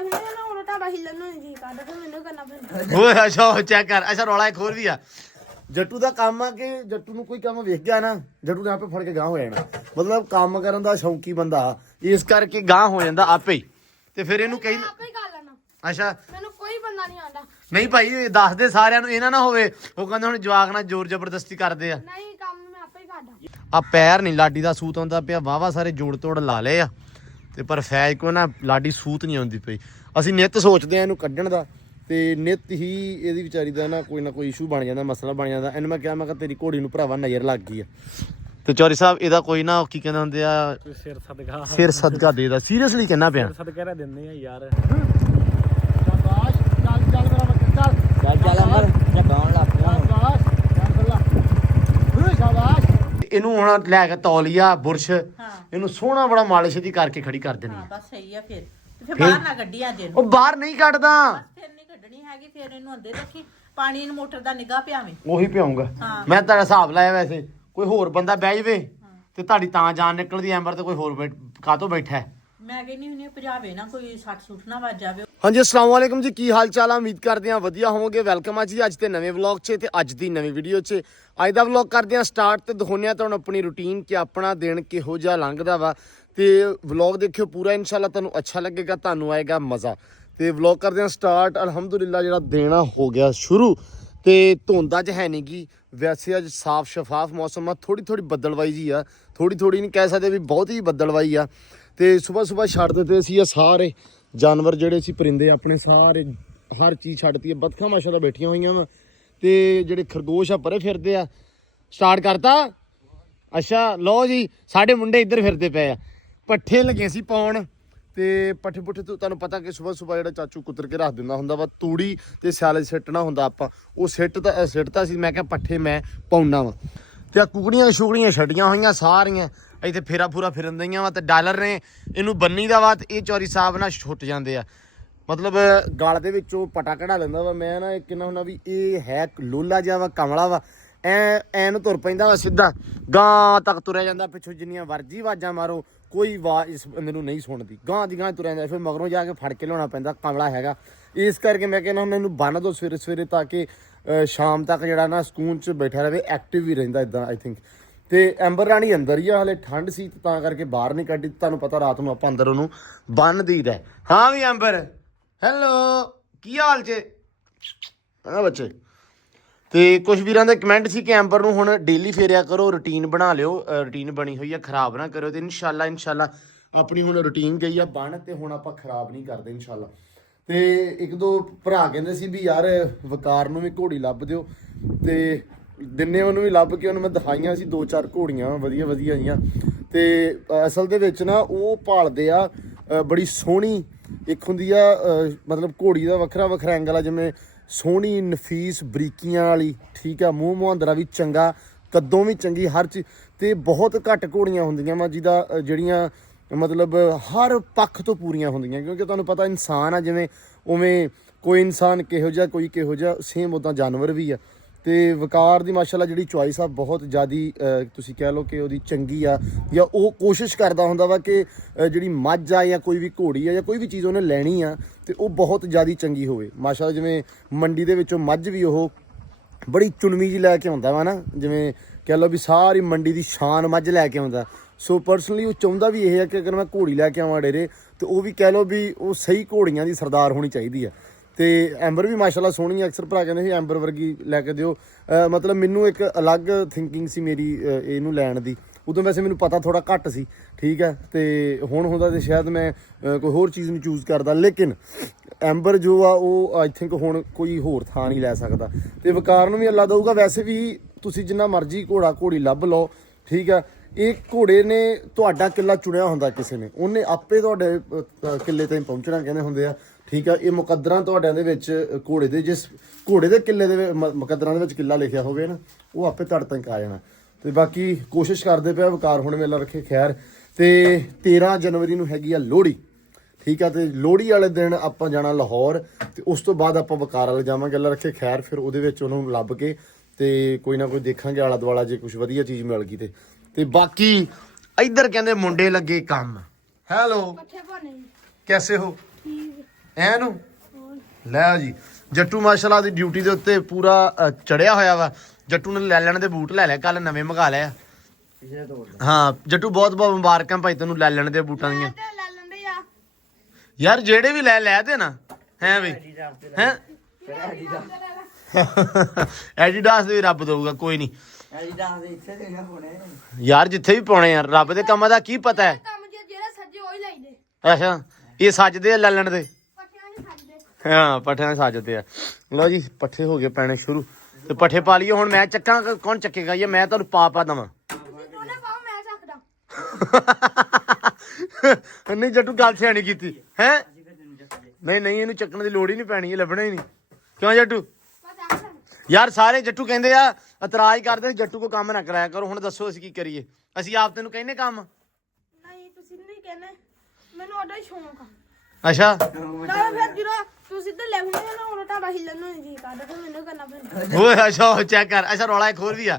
ਦੇਖਣਾ ਨਾ ਹੁਣ ਤੁਹਾਡਾ ਹਿੱਲਣ ਨੂੰ ਜੀ ਕਰਦਾ ਫਿਰ ਮੈਨੂੰ ਕਰਨਾ ਪੈਂਦਾ ਓਏ ਅੱਛਾ ਚੈੱਕ ਕਰ ਅੱਛਾ ਰੌਲਾ ਇੱਕ ਹੋਰ ਵੀ ਆ ਜੱਟੂ ਦਾ ਕੰਮ ਆ ਕਿ ਜੱਟੂ ਨੂੰ ਕੋਈ ਕੰਮ ਵੇਖ ਗਿਆ ਨਾ ਜੱਟੂ ਨੇ ਆਪੇ ਫੜ ਕੇ ਗਾਂਹ ਹੋ ਜਾਣਾ ਮਤਲਬ ਕੰਮ ਕਰਨ ਦਾ ਸ਼ੌਂਕੀ ਬੰਦਾ ਇਸ ਕਰਕੇ ਗਾਂਹ ਹੋ ਜਾਂਦਾ ਆਪੇ ਹੀ ਤੇ ਫਿਰ ਇਹਨੂੰ ਕਹੀ ਆਪੇ ਹੀ ਕਰ ਲੈਣਾ ਅੱਛਾ ਮੈਨੂੰ ਕੋਈ ਬੰਦਾ ਨਹੀਂ ਆਉਂਦਾ ਨਹੀਂ ਭਾਈ ਦੱਸ ਦੇ ਸਾਰਿਆਂ ਨੂੰ ਇਹਨਾਂ ਨਾ ਹੋਵੇ ਉਹ ਕਹਿੰਦੇ ਹੁਣ ਜਵਾਕ ਨਾਲ ਜ਼ੋਰ ਜ਼ਬਰਦਸਤੀ ਕਰਦੇ ਆ ਨਹੀਂ ਕੰਮ ਮੈਂ ਆਪੇ ਹੀ ਕਰਦਾ ਆ ਪੈਰ ਨਹੀਂ ਲਾਡੀ ਦਾ ਸੂਤ ਆਉਂਦਾ ਪਿਆ ਵਾਵਾ ਸਾਰੇ ਜੋੜ ਤੋੜ ਲਾ ਲਏ ਆ ਤੇ ਪਰ ਫੈਜ ਕੋ ਨਾ ਲਾਡੀ ਸੂਤ ਨਹੀਂ ਆਉਂਦੀ ਪਈ ਅਸੀਂ ਨਿੱਤ ਸੋਚਦੇ ਆ ਇਹਨੂੰ ਕੱਢਣ ਦਾ ਤੇ ਨਿੱਤ ਹੀ ਇਹਦੀ ਵਿਚਾਰੀ ਦਾ ਨਾ ਕੋਈ ਇਸ਼ੂ ਬਣ ਜਾਂਦਾ ਮਸਲਾ ਬਣ ਜਾਂਦਾ ਇਹਨੂੰ ਮੈਂ ਕਿਹਾ ਤੇਰੀ ਘੋੜੀ ਨੂੰ ਭਰਾਵਾ ਨਜ਼ਰ ਲੱਗ ਗਈ ਆ ਤੇ ਚੌਰੀ ਸਾਹਿਬ ਇਹਦਾ ਕੋਈ ਨਾ ਕੀ ਕਹਿੰਦੇ ਹੁੰਦੇ ਆ ਸਿਰ ਸਦਕਾ ਦੇ ਦਾ ਸੀਰੀਅਸਲੀ ਕਹਿਣਾ ਪਿਆ ਸਦਕਾ ਰਹਿ ਦਿੰਦੇ ਆ ਯਾਰ ਸ਼ਾਬਾਸ਼ ਚੱਲ ਮੇਰਾ ਬੱਚਾ ਚੱਲ ਅੰਦਰ ਜਗਾਉਣ ਲੱਗ ਪਿਆ ਸ਼ਾਬਾਸ਼ ਇਹਨੂੰ ਹੁਣ ਲੈ ਕੇ ਤੌਲੀਆ ਬੁਰਸ਼ ਇਹਨੂੰ ਸੋਹਣਾ ਬੜਾ ਮਾਲਿਸ਼ ਦੀ ਕਰਕੇ ਖੜੀ ਕਰ ਦੇਣੀ ਹਾਂ ਬਸ ਸਹੀ ਆ ਫਿਰ ਤੇ ਫਿਰ ਬਾਹਰ ਨਾ ਗੱਡੀਆਂ ਦੇ ਉਹ ਬਾਹਰ ਨਹੀਂ ਕੱਢਦਾ ਫਿਰ ਨਹੀਂ ਕੱਢਣੀ ਹੈਗੀ ਫਿਰ ਇਹਨੂੰ ਅੰਦਰ ਰੱਖੀ ਪਾਣੀ ਨੂੰ ਮੋਟਰ ਦਾ ਨਿਗਾਹ ਪਿਆਵੇਂ ਉਹੀ ਪਿਆਉਂਗਾ ਮੈਂ ਤੁਹਾਡਾ ਹਿਸਾਬ ਲਾਇਆ ਵੈਸੇ ਕੋਈ ਹੋਰ ਬੰਦਾ ਬਹਿ ਜਾਵੇ ਤੇ ਤੁਹਾਡੀ ਤਾਂ ਜਾਨ ਨਿਕਲਦੀ ਐਂਬਰ ਤੇ ਕੋਈ ਹੋਰ ਕਾਹਤੋਂ ਬੈਠਾ ਮੈਂ ਕਹਿੰਦੀ ਹੁੰਦੀ ਭਜਾਵੇ ਨਾ ਕੋਈ ਸੱਟ ਸੁੱਟ ਨਾ ਵੱਜ ਜਾਵੇ ਹਾਂਜੀ ਅਸਲਾਮ ਵਾਲੇਕਮ ਜੀ ਕੀ ਹਾਲ ਚਾਲ ਆ ਉਮੀਦ ਕਰਦੇ ਆ ਵਧੀਆ ਹੋਵੋਗੇ ਵੈਲਕਮ ਆ ਜੀ ਅੱਜ ਤੇ ਨਵੇਂ ਵਲੌਗ 'ਚ ਤੇ ਅੱਜ ਦੀ ਨਵੀਂ ਵੀਡੀਓ 'ਚ ਅੱਜ ਦਾ ਵਲੌਗ ਕਰਦੇ ਆ ਸਟਾਰਟ ਤੇ ਦਿਖਾਉਂਦੇ ਆ ਤੁਹਾਨੂੰ ਆਪਣੀ ਰੂਟੀਨ ਕਿ ਆਪਣਾ ਦਿਨ ਕਿਹੋ ਜਿਹਾ ਲੰਘਦਾ ਵਾ ਤੇ ਵਲੌਗ ਦੇਖਿਓ ਪੂਰਾ ਇਨਸ਼ਾਅੱਲਾ ਤੁਹਾਨੂੰ ਅੱਛਾ ਲੱਗੇਗਾ ਤੁਹਾਨੂੰ ਆਏਗਾ ਮਜ਼ਾ ਤੇ ਵਲੌਗ ਕਰਦੇ ਆ ਸਟਾਰਟ ਅਲਹਮਦੁਲਿਲਾ ਜਿਹੜਾ ਦੇਣਾ ਹੋ ਗਿਆ ਸ਼ੁਰੂ ਤੇ ਧੁੰਦ ਅੱਜ ਹੈ ਨਹੀਂ ਗੀ ਵੈਸੇ ਅੱਜ ਸਾਫ਼ ਸ਼ਫਾਫ ਮੌਸਮ ਆ ਥੋੜੀ ਬੱਦਲਵਾਈ ਜੀ ਆ ਥੋੜੀ ਨਹੀਂ ਕਹਿ ਸਕਦੇ ਵੀ ਬਹੁਤ ਹੀ ਬੱਦਲਵਾਈ ਆ ਤੇ ਸਵੇਰ ਛੱਡ ਦਿੱਤੇ ਸੀ ਆ ਸਾਰੇ ਜਾਨਵਰ ਜਿਹੜੇ ਸੀ ਪਰਿੰਦੇ ਆਪਣੇ ਸਾਰੇ ਹਰ ਚੀਜ਼ ਛੱਡਤੀ ਹੈ ਬਤਖਾਂ ਮਾਸ਼ਾਅੱਲਾ ਬੈਠੀਆਂ ਹੋਈਆਂ ਵਾ ਤੇ ਜਿਹੜੇ ਖਰਗੋਸ਼ ਆ ਪਰੇ ਫਿਰਦੇ ਆ ਸਟਾਰਟ ਕਰਤਾ ਅੱਛਾ ਲਓ ਜੀ ਸਾਡੇ ਮੁੰਡੇ ਇੱਧਰ ਫਿਰਦੇ ਪਏ ਆ ਪੱਠੇ ਲੱਗੇ ਸੀ ਪਾਉਣ ਤੇ ਪੱਠੇ ਪੁੱਠੇ ਤੁਹਾਨੂੰ ਪਤਾ ਕਿ ਸਵੇਰ ਜਿਹੜਾ ਚਾਚੂ ਕੁੱਤਰ ਕੇ ਰੱਖ ਦਿੰਦਾ ਹੁੰਦਾ ਵਾ ਤੂੜੀ ਤੇ ਸਿਆਲੇ ਸਿੱਟਣਾ ਹੁੰਦਾ ਆਪਾਂ ਉਹ ਸਿੱਟਤਾ ਸੀ ਮੈਂ ਕਿਹਾ ਪੱਠੇ ਮੈਂ ਪਾਉਣਾ ਵਾ ਤੇ ਆ ਕੁਕੜੀਆਂ ਸ਼ੁਕੜੀਆਂ ਛੱਡੀਆਂ ਹੋਈਆਂ ਸਾਰੀਆਂ ਇੱਥੇ ਫੇਰਾ ਫੂਰਾ ਫਿਰਨ ਦਈਆਂ ਵਾ ਤੇ ਡਾਲਰ ਨੇ ਇਹਨੂੰ ਬੰਨੀ ਦਾ ਵਾ ਤੇ ਇਹ ਚੌਰੀ ਸਾਹਿਬ ਨਾਲ ਛੁੱਟ ਜਾਂਦੇ ਆ ਮਤਲਬ ਗਲ ਦੇ ਵਿੱਚੋਂ ਪਟਾ ਕਢਾ ਲੈਂਦਾ ਵਾ ਮੈਂ ਨਾ ਕਿੰਨਾ ਹੁੰਦਾ ਵੀ ਇਹ ਹੈ ਲੋਲਾ ਜਿਹਾ ਵਾ ਕਮਲਾ ਵਾ ਐ ਨੂੰ ਤੁਰ ਪੈਂਦਾ ਵਾ ਸਿੱਧਾ ਗਾਂ ਤੱਕ ਤੁਰਿਆ ਜਾਂਦਾ ਪਿੱਛੋਂ ਜਿੰਨੀਆਂ ਵਰਜੀ ਆਵਾਜ਼ਾਂ ਮਾਰੋ ਕੋਈ ਆਵਾਜ਼ ਇਸ ਬੰਦੇ ਨੂੰ ਨਹੀਂ ਸੁਣਦੀ ਗਾਂ ਦੀ ਗਾਂ ਤੁਰਿਆ ਜਾਂਦਾ ਫਿਰ ਮਗਰੋਂ ਜਾ ਕੇ ਫੜ ਕੇ ਲਿਆਉਣਾ ਪੈਂਦਾ ਕਮਲਾ ਹੈਗਾ ਇਸ ਕਰਕੇ ਮੈਂ ਕਹਿੰਦਾ ਹੁੰਦਾ ਇਹਨੂੰ ਬੰਨ ਦੋ ਸਵੇਰੇ ਤਾਂ ਕਿ ਸ਼ਾਮ ਤੱਕ ਜਿਹੜਾ ਨਾ ਸਕੂਨ 'ਚ ਬੈਠਾ ਰਹੇ ਐਕਟਿਵ ਵੀ ਰਹਿੰਦਾ ਇਦਾਂ ਆਈ ਥਿੰਕ ਤੇ ਐਂਬਰ ਰਾਣੀ ਅੰਦਰ ਹੀ ਆ ਹਲੇ ਠੰਡ ਸੀ ਤਾਂ ਕਰਕੇ ਬਾਹਰ ਨਹੀਂ ਕੱਢੀ ਤੁਹਾਨੂੰ ਪਤਾ ਰਾਤ ਨੂੰ ਆਪਾਂ ਅੰਦਰ ਉਹਨੂੰ ਬੰਨ ਦਈਦਾ ਹਾਂ ਵੀ ਐਂਬਰ ਹੈਲੋ ਕੀ ਹਾਲ ਜੇ ਹਾਂ ਬੱਚੇ ਤੇ ਕੁਝ ਵੀਰਾਂ ਦੇ ਕਮੈਂਟ ਸੀ ਕਿ ਐਂਬਰ ਨੂੰ ਹੁਣ ਡੇਲੀ ਫੇਰਿਆ ਕਰੋ ਰੂਟੀਨ ਬਣਾ ਲਿਓ ਰੂਟੀਨ ਬਣੀ ਹੋਈ ਆ ਖਰਾਬ ਨਾ ਕਰਿਓ ਤੇ ਇਨਸ਼ਾਅੱਲਾ ਆਪਣੀ ਹੁਣ ਰੂਟੀਨ ਗਈ ਆ ਬਣ ਤੇ ਹੁਣ ਆਪਾਂ ਖਰਾਬ ਨਹੀਂ ਕਰਦੇ ਇਨਸ਼ਾਅੱਲਾ ਤੇ ਇੱਕ ਦੋ ਭਰਾ ਕਹਿੰਦੇ ਸੀ ਵੀ ਯਾਰ ਵਕਾਰ ਨੂੰ ਵੀ ਘੋੜੀ ਲੱਭ ਦਿਓ ਤੇ ਦਿਨੇ ਉਹਨੂੰ ਵੀ ਲੱਭ ਕੇ ਉਹਨੂੰ ਮੈਂ ਦਿਖਾਈਆਂ ਸੀ 2-4 ਘੋੜੀਆਂ ਵਧੀਆ ਜੀਆਂ ਤੇ ਅਸਲ ਦੇ ਵਿੱਚ ਨਾ ਉਹ ਭਾਲਦੇ ਆ ਬੜੀ ਸੋਹਣੀ ਇੱਕ ਹੁੰਦੀ ਆ ਮਤਲਬ ਘੋੜੀ ਦਾ ਵੱਖਰਾ ਐਂਗਲ ਆ ਜਿਵੇਂ ਸੋਹਣੀ ਨਫੀਸ ਬਰੀਕੀਆਂ ਵਾਲੀ ਠੀਕ ਆ ਮੂੰਹ ਮੁਹਾਂਦਰਾ ਵੀ ਚੰਗਾ ਕੱਦੋਂ ਵੀ ਚੰਗੀ ਹਰ ਚੀਜ਼ ਤੇ ਬਹੁਤ ਘੱਟ ਘੋੜੀਆਂ ਹੁੰਦੀਆਂ ਵਾ ਜਿਹਦਾ ਜਿਹੜੀਆਂ ਮਤਲਬ ਹਰ ਪੱਖ ਤੋਂ ਪੂਰੀਆਂ ਹੁੰਦੀਆਂ ਕਿਉਂਕਿ ਤੁਹਾਨੂੰ ਪਤਾ ਇਨਸਾਨ ਆ ਜਿਵੇਂ ਉਵੇਂ ਕੋਈ ਇਨਸਾਨ ਕਿਹੋ ਜਿਹਾ ਕੋਈ ਕਿਹੋ ਜਿਹਾ ਸੇਮ ਉੱਦਾਂ ਜਾਨਵਰ ਵੀ ਆ ਤੇ ਵਕਾਰ ਦੀ ਮਾਸ਼ਾਅੱਲਾ ਜਿਹੜੀ ਚੁਆਇਸ ਆ ਬਹੁਤ ਜ਼ਿਆਦਾ ਤੁਸੀਂ ਕਹਿ ਲਓ ਕਿ ਉਹਦੀ ਚੰਗੀ ਆ ਜਾਂ ਉਹ ਕੋਸ਼ਿਸ਼ ਕਰਦਾ ਹੁੰਦਾ ਵਾ ਕਿ ਜਿਹੜੀ ਮੱਝ ਆ ਜਾਂ ਕੋਈ ਵੀ ਘੋੜੀ ਆ ਜਾਂ ਕੋਈ ਵੀ ਚੀਜ਼ ਉਹਨੇ ਲੈਣੀ ਆ ਤੇ ਉਹ ਬਹੁਤ ਜ਼ਿਆਦਾ ਚੰਗੀ ਹੋਵੇ ਮਾਸ਼ਾਅੱਲਾ ਜਿਵੇਂ ਮੰਡੀ ਦੇ ਵਿੱਚੋਂ ਮੱਝ ਵੀ ਉਹ ਬੜੀ ਚੁਣਵੀਂ ਜਿਹੀ ਲੈ ਕੇ ਆਉਂਦਾ ਵਾ ਨਾ ਜਿਵੇਂ ਕਹਿ ਲਓ ਵੀ ਸਾਰੀ ਮੰਡੀ ਦੀ ਸ਼ਾਨ ਮੱਝ ਲੈ ਕੇ ਆਉਂਦਾ ਸੋ ਪਰਸਨਲੀ ਉਹ ਚਾਹੁੰਦਾ ਵੀ ਇਹ ਹੈ ਕਿ ਅਗਰ ਮੈਂ ਘੋੜੀ ਲੈ ਕੇ ਆਵਾਂ ਡੇਰੇ ਤੇ ਉਹ ਵੀ ਕਹਿ ਲਓ ਵੀ ਉਹ ਸਹੀ ਘੋੜੀਆਂ ਦੀ ਸਰਦਾਰ ਹੋਣੀ ਚਾਹੀਦੀ ਆ ਤੇ ਐਂਬਰ ਵੀ ਮਾਸ਼ਾਅੱਲਾ ਸੋਹਣੀ ਆ ਅਕਸਰ ਭਰਾ ਕਹਿੰਦੇ ਸੀ ਐਂਬਰ ਵਰਗੀ ਲੈ ਕੇ ਦਿਓ ਮਤਲਬ ਮੈਨੂੰ ਇੱਕ ਅਲੱਗ ਥਿੰਕਿੰਗ ਸੀ ਮੇਰੀ ਇਹਨੂੰ ਲੈਣ ਦੀ ਉਦੋਂ ਵੈਸੇ ਮੈਨੂੰ ਪਤਾ ਥੋੜਾ ਘੱਟ ਸੀ ਠੀਕ ਹੈ ਤੇ ਹੁਣ ਹੁੰਦਾ ਤੇ ਸ਼ਾਇਦ ਮੈਂ ਕੋਈ ਹੋਰ ਚੀਜ਼ ਨੂੰ ਚੂਜ਼ ਕਰਦਾ ਲੇਕਿਨ ਐਂਬਰ ਜੋ ਆ ਉਹ ਆਈ ਥਿੰਕ ਹੁਣ ਕੋਈ ਹੋਰ ਥਾਂ ਨਹੀਂ ਲੈ ਸਕਦਾ ਤੇ ਵਕਾਰ ਨੂੰ ਵੀ ਅੱਲਾ ਦਊਗਾ ਵੈਸੇ ਵੀ ਤੁਸੀਂ ਜਿੰਨਾ ਮਰਜ਼ੀ ਘੋੜੀ ਲੱਭ ਲਓ ਠੀਕ ਆ ਇਹ ਘੋੜੇ ਨੇ ਤੁਹਾਡਾ ਕਿੱਲਾ ਚੁਣਿਆ ਹੁੰਦਾ ਕਿਸੇ ਨੇ ਉਹਨੇ ਆਪੇ ਤੁਹਾਡੇ ਕਿੱਲੇ ਤਾਈਂ ਪਹੁੰਚਣਾ ਕਹਿੰਦੇ ਹੁੰਦੇ ਆ ਠੀਕ ਆ ਇਹ ਮੁਕੱਦਰਾਂ ਤੁਹਾਡਿਆਂ ਦੇ ਵਿੱਚ ਘੋੜੇ ਦੇ ਜਿਸ ਘੋੜੇ ਦੇ ਕਿੱਲੇ ਦੇ ਮੁਕੱਦਰਾਂ ਦੇ ਵਿੱਚ ਕਿੱਲਾ ਲਿਖਿਆ ਹੋਵੇ ਨਾ ਉਹ ਆਪੇ ਤੁਹਾਡੇ ਤੱਕ ਆ ਜਾਣਾ ਤੇ ਬਾਕੀ ਕੋਸ਼ਿਸ਼ ਕਰਦੇ ਪਿਆ ਵਕਾਰ ਹੁਣ ਮੇਲਾ ਰੱਖੇ ਖੈਰ ਤੇ 13 ਜਨਵਰੀ ਨੂੰ ਹੈਗੀ ਆ ਲੋਹੜੀ ਠੀਕ ਆ ਤੇ ਲੋਹੜੀ ਵਾਲੇ ਦਿਨ ਆਪਾਂ ਜਾਣਾ ਲਾਹੌਰ ਤੇ ਉਸ ਤੋਂ ਬਾਅਦ ਆਪਾਂ ਵਕਾਰ ਵਾਲੇ ਜਾਵਾਂਗੇ ਅੱਲਾ ਰੱਖੇ ਖੈਰ ਫਿਰ ਉਹਦੇ ਵਿੱਚ ਉਹਨੂੰ ਲੱਭ ਕੇ ਤੇ ਕੋਈ ਨਾ ਕੋਈ ਦੇਖਾਂਗੇ ਆਲਾ ਦੁਆਲਾ ਜੇ ਕੁਝ ਵਧੀਆ ਚੀਜ਼ ਮਿਲ ਗਈ ਤੇ ਬਾਕੀ ਇੱਧਰ ਕਹਿੰਦੇ ਮੁੰਡੇ ਲੱਗੇ ਕੰਮ ਹੈਲੋ ਪੱਠੇ ਪਾਣੇ कैसे हो ਐਨੂੰ ਲੈ ਜੀ ਜੱਟੂ ਮਾਸ਼ਾਅੱਲਾ ਦੀ ਡਿਊਟੀ ਦੇ ਉੱਤੇ ਪੂਰਾ ਚੜਿਆ ਹੋਇਆ ਵਾ। ਜੱਟੂ ਨੇ ਲੈ ਲੈਣ ਦੇ ਬੂਟ ਲੈ ਲਿਆ, ਕੱਲ ਨਵੇਂ ਮੰਗਾ ਲਿਆ। ਹਾਂ ਜੱਟੂ ਬਹੁਤ ਬਹੁਤ ਮੁਬਾਰਕਾਂ ਭਾਈ ਤੈਨੂੰ ਲੈ ਲੈਣ ਦੇ ਬੂਟਾਂ ਦੀਆਂ। ਲੈ ਲੈਂਦੇ ਆ ਯਾਰ ਜਿਹੜੇ ਵੀ ਲੈ ਦੇ ਨਾ ਹੈ ਬਈ ਹੈ ਐਡੀਡਾਸ ਦੇ ਵੀ ਰੱਬ ਦਊਗਾ, ਕੋਈ ਨਹੀਂ ਯਾਰ ਜਿੱਥੇ ਵੀ ਪਾਉਣੇ ਯਾਰ ਰੱਬ ਦੇ ਕੰਮਾਂ ਦਾ ਕੀ ਪਤਾ ਹੈ। ਕੰਮ ਜਿਹੜਾ ਸੱਜੇ ਉਹੀ ਲਾਈਦੇ, ਅੱਛਾ ਇਹ ਸੱਜਦੇ ਆ ਲੈ ਲੈਣ ਦੇ। ਪੱਠਿਆਂ ਨਹੀਂ ਸੱਜਦੇ। ਹਾਂ ਪੱਠਿਆਂ ਦੇ ਸੱਜਦੇ ਆ। ਲਓ ਜੀ ਪੱਠੇ ਹੋ ਗਏ ਪੈਣੇ ਸ਼ੁਰੂ ਤੇ ਪੱਠੇ ਪਾ ਲਈਏ। ਹੁਣ ਮੈਂ ਚੱਕਾਂ, ਕੌਣ ਚੱਕੇਗਾ? ਇਹ ਮੈਂ ਤੁਹਾਨੂੰ ਪਾ ਦਵਾਂ। ਤੁਸੀਂ ਦੋਨੇ ਪਾਓ, ਮੈਂ ਚੱਕਦਾ। ਨਹੀਂ ਜੱਟੂ ਗੱਲ ਸਿਆਣੀ ਕੀਤੀ ਹੈ। ਨਹੀਂ ਇਹਨੂੰ ਚੱਕਣ ਦੀ ਲੋੜ ਹੀ ਨਹੀਂ ਪੈਣੀ, ਇਹ ਲੱਭਣਾ ਹੀ ਨਹੀਂ। ਕਿਉਂ ਜੱਟੂ? ਯਾਰ ਸਾਰੇ ਜੱਟੂ ਕਹਿੰਦੇ ਆ, ਇਤਰਾਜ਼ ਕਰਦੇ ਜੱਟੂ ਕੋ ਕੰਮ ਨਾ ਕਰਾਇਆ ਕਰੋ। ਹੁਣ ਦੱਸੋ ਅਸੀਂ ਕੀ ਕਰੀਏ? ਅਸੀਂ ਆਪ ਤੈਨੂੰ ਕਹਿੰਦੇ ਕੰਮ ਨਹੀਂ ਤੁਸੀਂ ਨਹੀਂ ਕਹਿੰਦੇ, ਮੈਨੂੰ ਉਹਦਾ ਹੀ ਸ਼ੌਂਕ ਆ। ਅੱਛਾ ਨਾਲ ਫਿਰ ਜਦੋਂ ਤੁਸੀਂ ਤੇ ਲੈ ਹੁੰਦੇ ਨਾ ਉਹ ਤੁਹਾਡਾ ਹਿੱਲਣ ਨੂੰ ਜੀ ਕਰਦਾ, ਫਿਰ ਮੈਨੂੰ ਕਰਨਾ ਪੈਂਦਾ। ਓਏ ਅੱਛਾ ਚੈੱਕ ਕਰ। ਅੱਛਾ ਰੌਲਾ ਇੱਕ ਹੋਰ ਵੀ ਆ।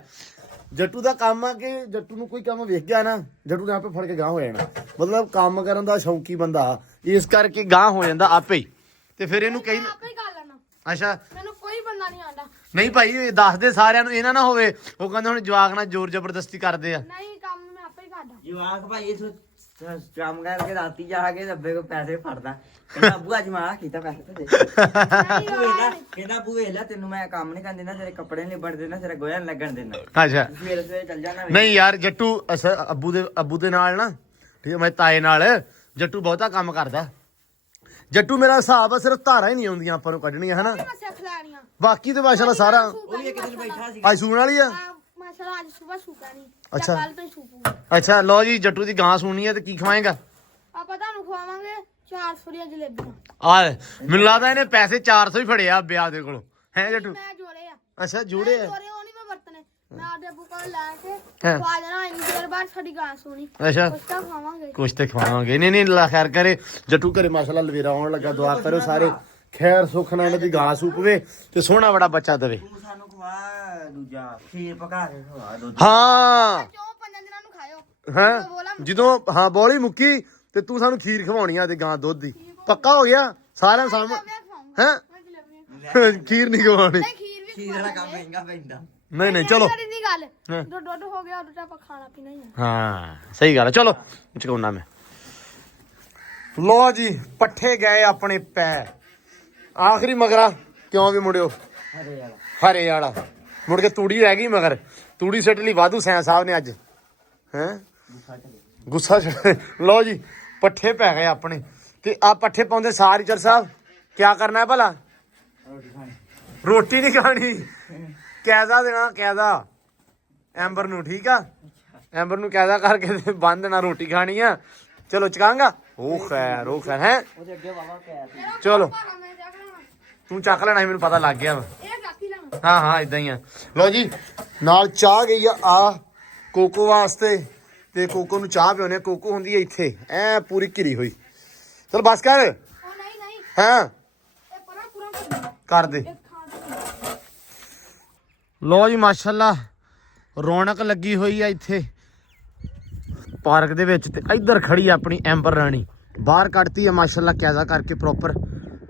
ਜੱਟੂ ਦਾ ਕੰਮ ਆ ਕਿ ਜੱਟੂ ਨੂੰ ਕੋਈ ਕੰਮ ਵੇਖ ਗਿਆ ਨਾ, ਜੱਟੂ ਨੇ ਆਪੇ ਫੜ ਕੇ ਗਾਂਹ ਹੋ ਜਾਣਾ। ਮਤਲਬ ਕੰਮ ਕਰਨ ਦਾ ਸ਼ੌਂਕੀ ਬੰਦਾ, ਇਸ ਕਰਕੇ ਗਾਂਹ ਹੋ ਜਾਂਦਾ ਆਪੇ ਹੀ। ਤੇ ਫਿਰ ਇਹਨੂੰ ਕਹੀ ਆਪੇ ਹੀ ਕਰ ਲੈਣਾ, ਅੱਛਾ ਮੈਨੂੰ ਕੋਈ ਬੰਦਾ ਨਹੀਂ ਆਉਂਦਾ। ਨਹੀਂ ਭਾਈ ਇਹ ਦੱਸਦੇ ਸਾਰਿਆਂ ਨੂੰ, ਇਹਨਾਂ ਨਾ ਹੋਵੇ ਉਹ ਕਹਿੰਦੇ ਹੁਣ ਜਵਾਕ ਨਾਲ ਜ਼ੋਰ ਜ਼ਬਰਦਸਤੀ ਕਰਦੇ ਆ। ਨਹੀਂ ਕੰਮ ਮੈਂ ਆਪੇ ਹੀ ਕਰਦਾ। ਜਵਾਕ ਭਾਈ ਇਸ ਕੰਮ ਕਰਕੇ ਰਾਤੀ ਜਾ ਕੇ ਰੱਬੇ ਕੋ ਪੈਸੇ ਫੜਦਾ, ਕਹਿੰਦਾ ਬੂਆ ਅੱਜ ਮੈਂ ਕੀਤਾ ਪੈਸੇ ਤੇ ਦੇ। ਕਹਿੰਦਾ ਬੂਏ ਲੈ ਤੈਨੂੰ ਮੈਂ ਕੰਮ ਨਹੀਂ ਕਰਨ ਦੇਣਾ, ਤੇਰੇ ਕੱਪੜੇ ਨਹੀਂ ਲਿਬੜ ਦੇਣਾ, ਤੇਰਾ ਗੋਇਆ ਨਹੀਂ ਲੱਗਣ ਦੇਣਾ। ਅੱਛਾ ਸਵੇਰੇ ਸਵੇਰੇ ਚੱਲ ਜਾਣਾ। ਨਹੀਂ ਯਾਰ ਜੱਟੂ ਅੱਬੂ ਦੇ ਨਾਲ ਨਾ, ਠੀਕ ਹੈ, ਮੈਂ ਤਾਏ ਨਾਲ ਜੱਟੂ ਬਹੁਤਾ ਕੰਮ ਕਰਦਾ। ਜੱਟੂ ਮੇਰਾ ਹਿਸਾਬ ਆ ਸਿਰਫ ਧਾਰਾਂ ਹੀ ਨਹੀਂ ਆਉਂਦੀਆਂ ਆਪਾਂ ਨੂੰ ਕੱਢਣੀਆਂ ਹਨਾ, ਮੈਂ ਸਿੱਖ ਲੈਣੀਆਂ। ਬਾਕੀ ਤੇ ਮਾਸ਼ਾਅੱਲਾ ਸਾਰਾ। ਉਹ ਵੀ ਇੱਕ ਦਿਨ ਬੈਠਾ ਸੀ, ਅੱਜ ਸੂਣ ਵਾਲੀ ਆ। ਮਾਸ਼ਾਅੱਲਾ ਅੱਜ ਸਵੇਰ ਸੂਪਾ ਨਹੀਂ, ਅੱਛਾ। ਕੱਲ ਤੋਂ ਹੀ ਸੂਪੂਗਾ। ਅੱਛਾ ਲਓ ਜੀ ਜੱਟੂ ਦੀ ਗਾਂ ਸੁਣਨੀ ਹੈ ਤੇ ਕੀ ਖਵਾਏਗਾ? ਆਪਾਂ ਤੁਹਾਨੂੰ ਖਵਾਵਾਂਗੇ 400 ਦੀਆਂ ਜਲੇਬੀਆਂ। ਆ ਮੈਨੂੰ ਲੱਗਦਾ ਇਹਨੇ ਪੈਸੇ 400 ਹੀ ਫੜਿਆ ਵਿਆਹ ਦੇ ਕੋਲੋਂ ਹੈ ਜੱਟੂ। ਮੈਂ ਜੋੜੇ ਆ, ਅੱਛਾ ਜੂੜੇ ਆ। ਜੋੜੇ ਉਹ ਨਹੀਂ ਮੈਂ ਵਰਤਨੇ, ਮੈਂ ਆਦੇ ਅੱਬੂ ਕੋਲ ਲੈ ਕੇ ਹਾਂ। ਖਵਾ ਦੇਣਾ। ਇੰਨੀ ਦੇਰ ਬਾਅਦ ਸਾਡੀ ਗਾਂ ਸੁਣੀ, ਅੱਛਾ ਕੁਛ ਤਾਂ ਖਾਵਾਂਗੇ। ਕੁਛ ਤੇ ਖਵਾਵਾਂਗੇ। ਨਹੀਂ ਅੱਲਾ ਖੈਰ ਕਰੇ। ਜੱਟੂ ਘਰੇ ਮਾਸ਼ਾਅੱਲਾ ਲਵੇਰਾ ਆਉਣ ਲੱਗਾ, ਦੁਆ ਕਰੋ ਸਾਰੇ ਖੈਰ ਸੁੱਖ ਨਾਲ ਇਹਨਾਂ ਦੀ ਗਾਂ ਸੂਪਵੇ ਤੇ ਸੋਹਣਾ ਬੜਾ ਬੱਚਾ ਦੇਵੇ। ਤੂੰ ਸਾਨੂੰ ਖਵਾ ਦੂਜਾ ਖੀਰ ਪਕਾ ਕੇ ਖਵਾ ਦੋ। ਹਾਂ ਕਿਉਂ 5 ਦਿਨਾਂ ਨੂੰ ਖਾਇਓ? ਹਾਂ ਜਦੋਂ ਹਾਂ ਬੋਲੀ ਮੁੱਕੀ ਤੇ ਤੂੰ ਸਾਨੂੰ ਖੀਰ ਖਵਾਉਣੀ ਆ ਤੇ ਗਾਂ ਦੁੱਧ ਦੀ। ਪੱਕਾ ਹੋ ਗਿਆ ਸਾਰਿਆਂ ਸਾਹਮਣੇ ਮੈਂ ਖਵਾਉਂਗਾ ਹੈ। ਮੈਂ ਜਲੇਬੀਆਂ। ਖੀਰ ਨਹੀਂ ਖਵਾਉਣੀ। ਨਹੀਂ ਖੀਰ ਵੀ ਖੀਰ ਵਾਲਾ ਕੰਮ ਮਹਿੰਗਾ ਪੈਂਦਾ। ਨਹੀਂ ਚਲੋ ਦੀ ਗੱਲ ਹਾਂ। ਜੋ ਦੁੱਧ ਹੋ ਗਿਆ ਉਦੋਂ ਤਾਂ ਆਪਾਂ ਖਾਣਾ ਪੀਣਾ ਹੀ ਆ। ਹਾਂ ਸਹੀ ਗੱਲ ਹੈ। ਚਲੋ ਚਕਾਉਣਾ ਮੈਂ। ਲੋ ਜੀ ਪੱਠੇ ਗਏ ਆਪਣੇ ਪੈ। ਆਖਰੀ ਮਗਰਾ ਕਿਉਂ ਵੀ ਮੁੜਿਓ ਹਰੇ ਵਾਲਾ ਮੁੜ ਕੇ ਤੂੜੀ ਰਹਿ ਗਈ ਮਗਰ। ਤੂੜੀ ਸੱਟ ਲਈ ਵਾਧੂ ਸੈਂ ਸਾਹਿਬ ਨੇ ਅੱਜ ਹੈ ਗੁੱਸਾ ਲੋ ਜੀ ਪੱਠੇ ਪੈ ਗਏ ਆਪਣੇ ਤੇ ਆ ਪੱਠੇ ਪਾਉਂਦੇ ਸਾਰ ਚਰ ਸਾਹਿਬ ਕਿਆ ਕਰਨਾ ਹੈ ਭਲਾ? ਰੋਟੀ ਨਹੀਂ ਖਾਣੀ, ਕੈਦਾ ਦੇਣਾ ਕੈਦਾ ਐਂਬਰ ਨੂੰ। ਠੀਕ ਆ ਐਂਬਰ ਨੂੰ ਕੈਦਾ ਕਰਕੇ ਤੇ ਬੰਨ ਦੇਣਾ, ਰੋਟੀ ਖਾਣੀ ਆ। ਚਲੋ ਚਕਾਂਗਾ। ਉਹ ਖੈਰ ਹੈ। ਉਹਦੇ ਅੱਗੇ ਵਾਵਾ ਪਿਆ। ਚਲੋ ਭਾਰਾ ਮੈਂ ਜਾ ਲੈਣਾ, ਤੂੰ ਚੱਕ ਲੈਣਾ ਸੀ, ਮੈਨੂੰ ਪਤਾ ਲੱਗ ਗਿਆ ਵਾ। ਇਹ ਕਾਫੀ ਲੈਣਾ। ਹਾਂ ਇਦਾਂ ਹੀ ਆ। ਲੋ ਜੀ ਨਾਲ ਚਾਹ ਗਈ ਆ ਕੋਕੋ ਵਾਸਤੇ ਤੇ ਕੋਕੋ ਨੂੰ ਚਾਹ ਪਿਉਨੇ। ਕੋਕੋ ਹੁੰਦੀ ਹੈ ਇੱਥੇ ਐ ਪੂਰੀ ਘਿਰੀ ਹੋਈ। ਚਲ ਬਸ ਕਰ। ਉਹ ਨਹੀਂ ਹਾਂ ਇਹ ਪੂਰਾ ਕਰਨਾ। ਕਰ ਦੇ। ਇਹ ਖਾਣ ਦੇ ਲੋ ਜੀ ਮਾਸ਼ਾਅੱਲਾ ਰੌਣਕ ਲੱਗੀ ਹੋਈ ਆ ਇੱਥੇ ਪਾਰਕ ਦੇ ਵਿੱਚ ਤੇ ਇੱਧਰ ਖੜੀ ਆ ਆਪਣੀ ਐਂਬਰ ਰਾਣੀ। ਬਾਹਰ ਕੱਢਤੀ ਆ ਮਾਸ਼ਾਅੱਲਾ ਕੈਜ਼ਾ ਕਰਕੇ ਪ੍ਰੋਪਰ।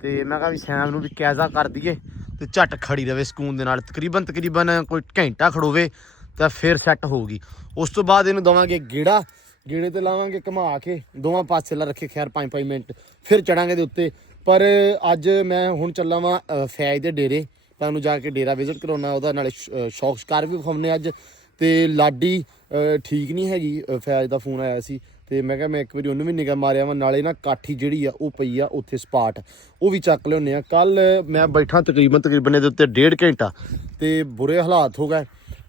ਤੇ ਮੈਂ ਕਿਹਾ ਵੀ ਸੈਮ ਨੂੰ ਵੀ ਕੈਜ਼ਾ ਕਰ ਦਈਏ ਤੇ ਝੱਟ ਖੜੀ ਰਵੇ ਸਕੂਨ ਦੇ ਨਾਲ। ਤਕਰੀਬਨ ਕੋਈ ਘੰਟਾ ਖੜੋਵੇ ਤਾਂ ਫਿਰ ਸੈੱਟ ਹੋਊਗੀ। ਉਸ ਤੋਂ ਬਾਅਦ ਇਹਨੂੰ ਦਵਾਂਗੇ ਗੇੜੇ ਤੇ ਲਾਵਾਂਗੇ ਘੁਮਾ ਕੇ ਦੋਵਾਂ ਪਾਸੇ ਲਾ ਰੱਖੇ ਖੈਰ 5-5 ਮਿੰਟ ਫਿਰ ਚੜਾਂਗੇ ਦੇ ਉੱਤੇ। ਪਰ ਅੱਜ ਮੈਂ ਹੁਣ ਚੱਲਾਂ ਵਾਂ ਫੈਜ ਦੇ ਡੇਰੇ, ਤੁਹਾਨੂੰ ਜਾ ਕੇ ਡੇਰਾ ਵਿਜ਼ਿਟ ਕਰਾਉਣਾ, ਉਹਦਾ ਨਾਲੇ ਸ਼ੌਕ ਸ਼ਿਕਾਰ ਵੀ ਵਿਖਾਉਣੇ ਅੱਜ। ਤੇ ਲਾਡੀ ਠੀਕ ਨਹੀਂ ਹੈਗੀ, ਫੈਜ ਦਾ ਫੋਨ ਆਇਆ ਸੀ ਤੇ ਮੈਂ ਕਿਹਾ ਮੈਂ ਇੱਕ ਵਾਰੀ ਉਹਨੂੰ ਵੀ ਨਿਗਾਹ ਮਾਰਿਆ ਵਾ। ਨਾਲੇ ਨਾ ਕਾਠੀ ਜਿਹੜੀ ਆ ਉਹ ਪਈ ਆ ਉੱਥੇ ਸਪਾਟ, ਉਹ ਵੀ ਚੱਕ ਲਿਆਉਂਦੇ ਆ। ਕੱਲ ਮੈਂ ਬੈਠਾ ਤਕਰੀਬਨ ਇਹਦੇ ਉੱਤੇ 1.5 ਘੰਟਾ ਤੇ ਬੁਰੇ ਹਾਲਾਤ ਹੋ ਗਏ।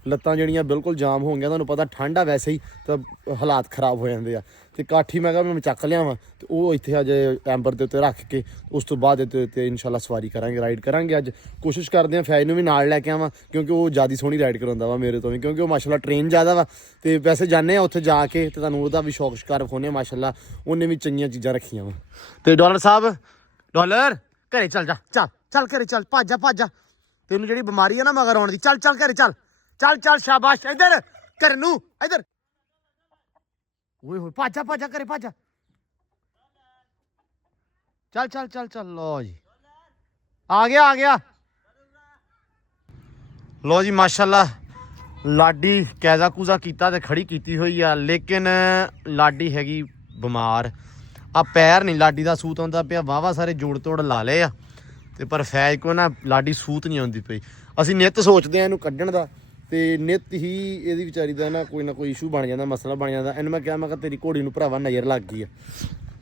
ਲੱਤਾਂ ਜਿਹੜੀਆਂ ਬਿਲਕੁਲ ਜਾਮ ਹੋ ਗਈਆਂ। ਤੁਹਾਨੂੰ ਪਤਾ ਠੰਡ ਆ ਵੈਸੇ ਹੀ ਤਾਂ ਹਾਲਾਤ ਖਰਾਬ ਹੋ ਜਾਂਦੇ ਆ। ਤੇ ਕਾਠੀ ਮੈਂ ਕਿਹਾ ਮੈਂ ਚੱਕ ਲਿਆਵਾਂ ਤੇ ਉਹ ਇੱਥੇ ਅੱਜ ਐਂਬਰ ਦੇ ਉੱਤੇ ਰੱਖ ਕੇ ਉਸ ਤੋਂ ਬਾਅਦ ਇਹਦੇ ਉੱਤੇ ਇਨਸ਼ਾਅੱਲਾ ਸਵਾਰੀ ਕਰਾਂਗੇ, ਰਾਈਡ ਕਰਾਂਗੇ। ਅੱਜ ਕੋਸ਼ਿਸ਼ ਕਰਦੇ ਹਾਂ ਫੈਜ ਨੂੰ ਵੀ ਨਾਲ ਲੈ ਕੇ ਆਵਾਂ ਕਿਉਂਕਿ ਉਹ ਜ਼ਿਆਦਾ ਸੋਹਣੀ ਰਾਈਡ ਕਰਾਉਂਦਾ ਵਾ ਮੇਰੇ ਤੋਂ ਵੀ, ਕਿਉਂਕਿ ਉਹ ਮਾਸ਼ਾਅੱਲਾ ਟ੍ਰੇਨ ਜ਼ਿਆਦਾ ਵਾ। ਤੇ ਵੈਸੇ ਜਾਂਦੇ ਆ ਉੱਥੇ ਜਾ ਕੇ ਤੇ ਤੁਹਾਨੂੰ ਉਹਦਾ ਵੀ ਸ਼ੌਕ ਸ਼ਿਕਾਰ ਵਿਖਾਉਂਦੇ ਆ। ਮਾਸ਼ਾਅੱਲਾ ਉਹਨੇ ਵੀ ਚੰਗੀਆਂ ਚੀਜ਼ਾਂ ਰੱਖੀਆਂ ਵਾ। ਤੇ ਡਾਲਰ ਸਾਹਿਬ ਡਾਲਰ ਘਰੇ ਚੱਲ ਜਾ, ਚੱਲ ਘਰੇ ਚੱਲ, ਭੱਜ ਜਾ। ਤੈਨੂੰ ਜਿਹੜੀ ਬਿਮਾਰੀ ਆ ਨਾ ਮਗਰ ਆਉਣ ਦੀ, ਚੱਲ ਘਰੇ ਚੱਲ ਸ਼ਾਬਾਸ਼। ਇੱਧਰ ਘਰ ਨੂੰ ਇੱਧਰ ਓਏ ਹੋਏ ਭੱਜ ਜਾ ਘਰੇ ਭੱਜ। ਚੱਲ ਚੱਲ ਚੱਲ ਚੱਲ। ਲੋ ਜੀ ਆ ਗਿਆ ਲੋ ਜੀ ਮਾਸ਼ਾਅੱਲਾ। ਲਾਡੀ ਕੈਜ਼ਾ ਕੂਜ਼ਾ ਕੀਤਾ ਤੇ ਖੜੀ ਕੀਤੀ ਹੋਈ ਆ, ਲੇਕਿਨ ਲਾਡੀ ਹੈਗੀ ਬਿਮਾਰ ਆ। ਪੈਰ ਨਹੀਂ ਲਾਡੀ ਦਾ ਸੂਤ ਆਉਂਦਾ ਪਿਆ, ਵਾਵਾ ਸਾਰੇ ਜੋੜ ਤੋੜ ਲਾ ਲਏ ਆ ਤੇ ਪਰ ਫੈਜ ਕੋ ਨਾ ਲਾਡੀ ਸੂਤ ਨਹੀਂ ਆਉਂਦੀ ਪਈ। ਅਸੀਂ ਨਿੱਤ ਸੋਚਦੇ ਆ ਇਹਨੂੰ ਕੱਢਣ ਦਾ ਤੇ ਨਿੱਤ ਹੀ ਇਹਦੀ ਵਿਚਾਰੀ ਦਾ ਨਾ ਕੋਈ ਇਸ਼ੂ ਬਣ ਜਾਂਦਾ, ਮਸਲਾ ਬਣ ਜਾਂਦਾ। ਇਹਨੂੰ ਮੈਂ ਕਿਹਾ ਤੇਰੀ ਘੋੜੀ ਨੂੰ ਭਰਾਵਾ ਨਜ਼ਰ ਲੱਗ ਗਈ ਆ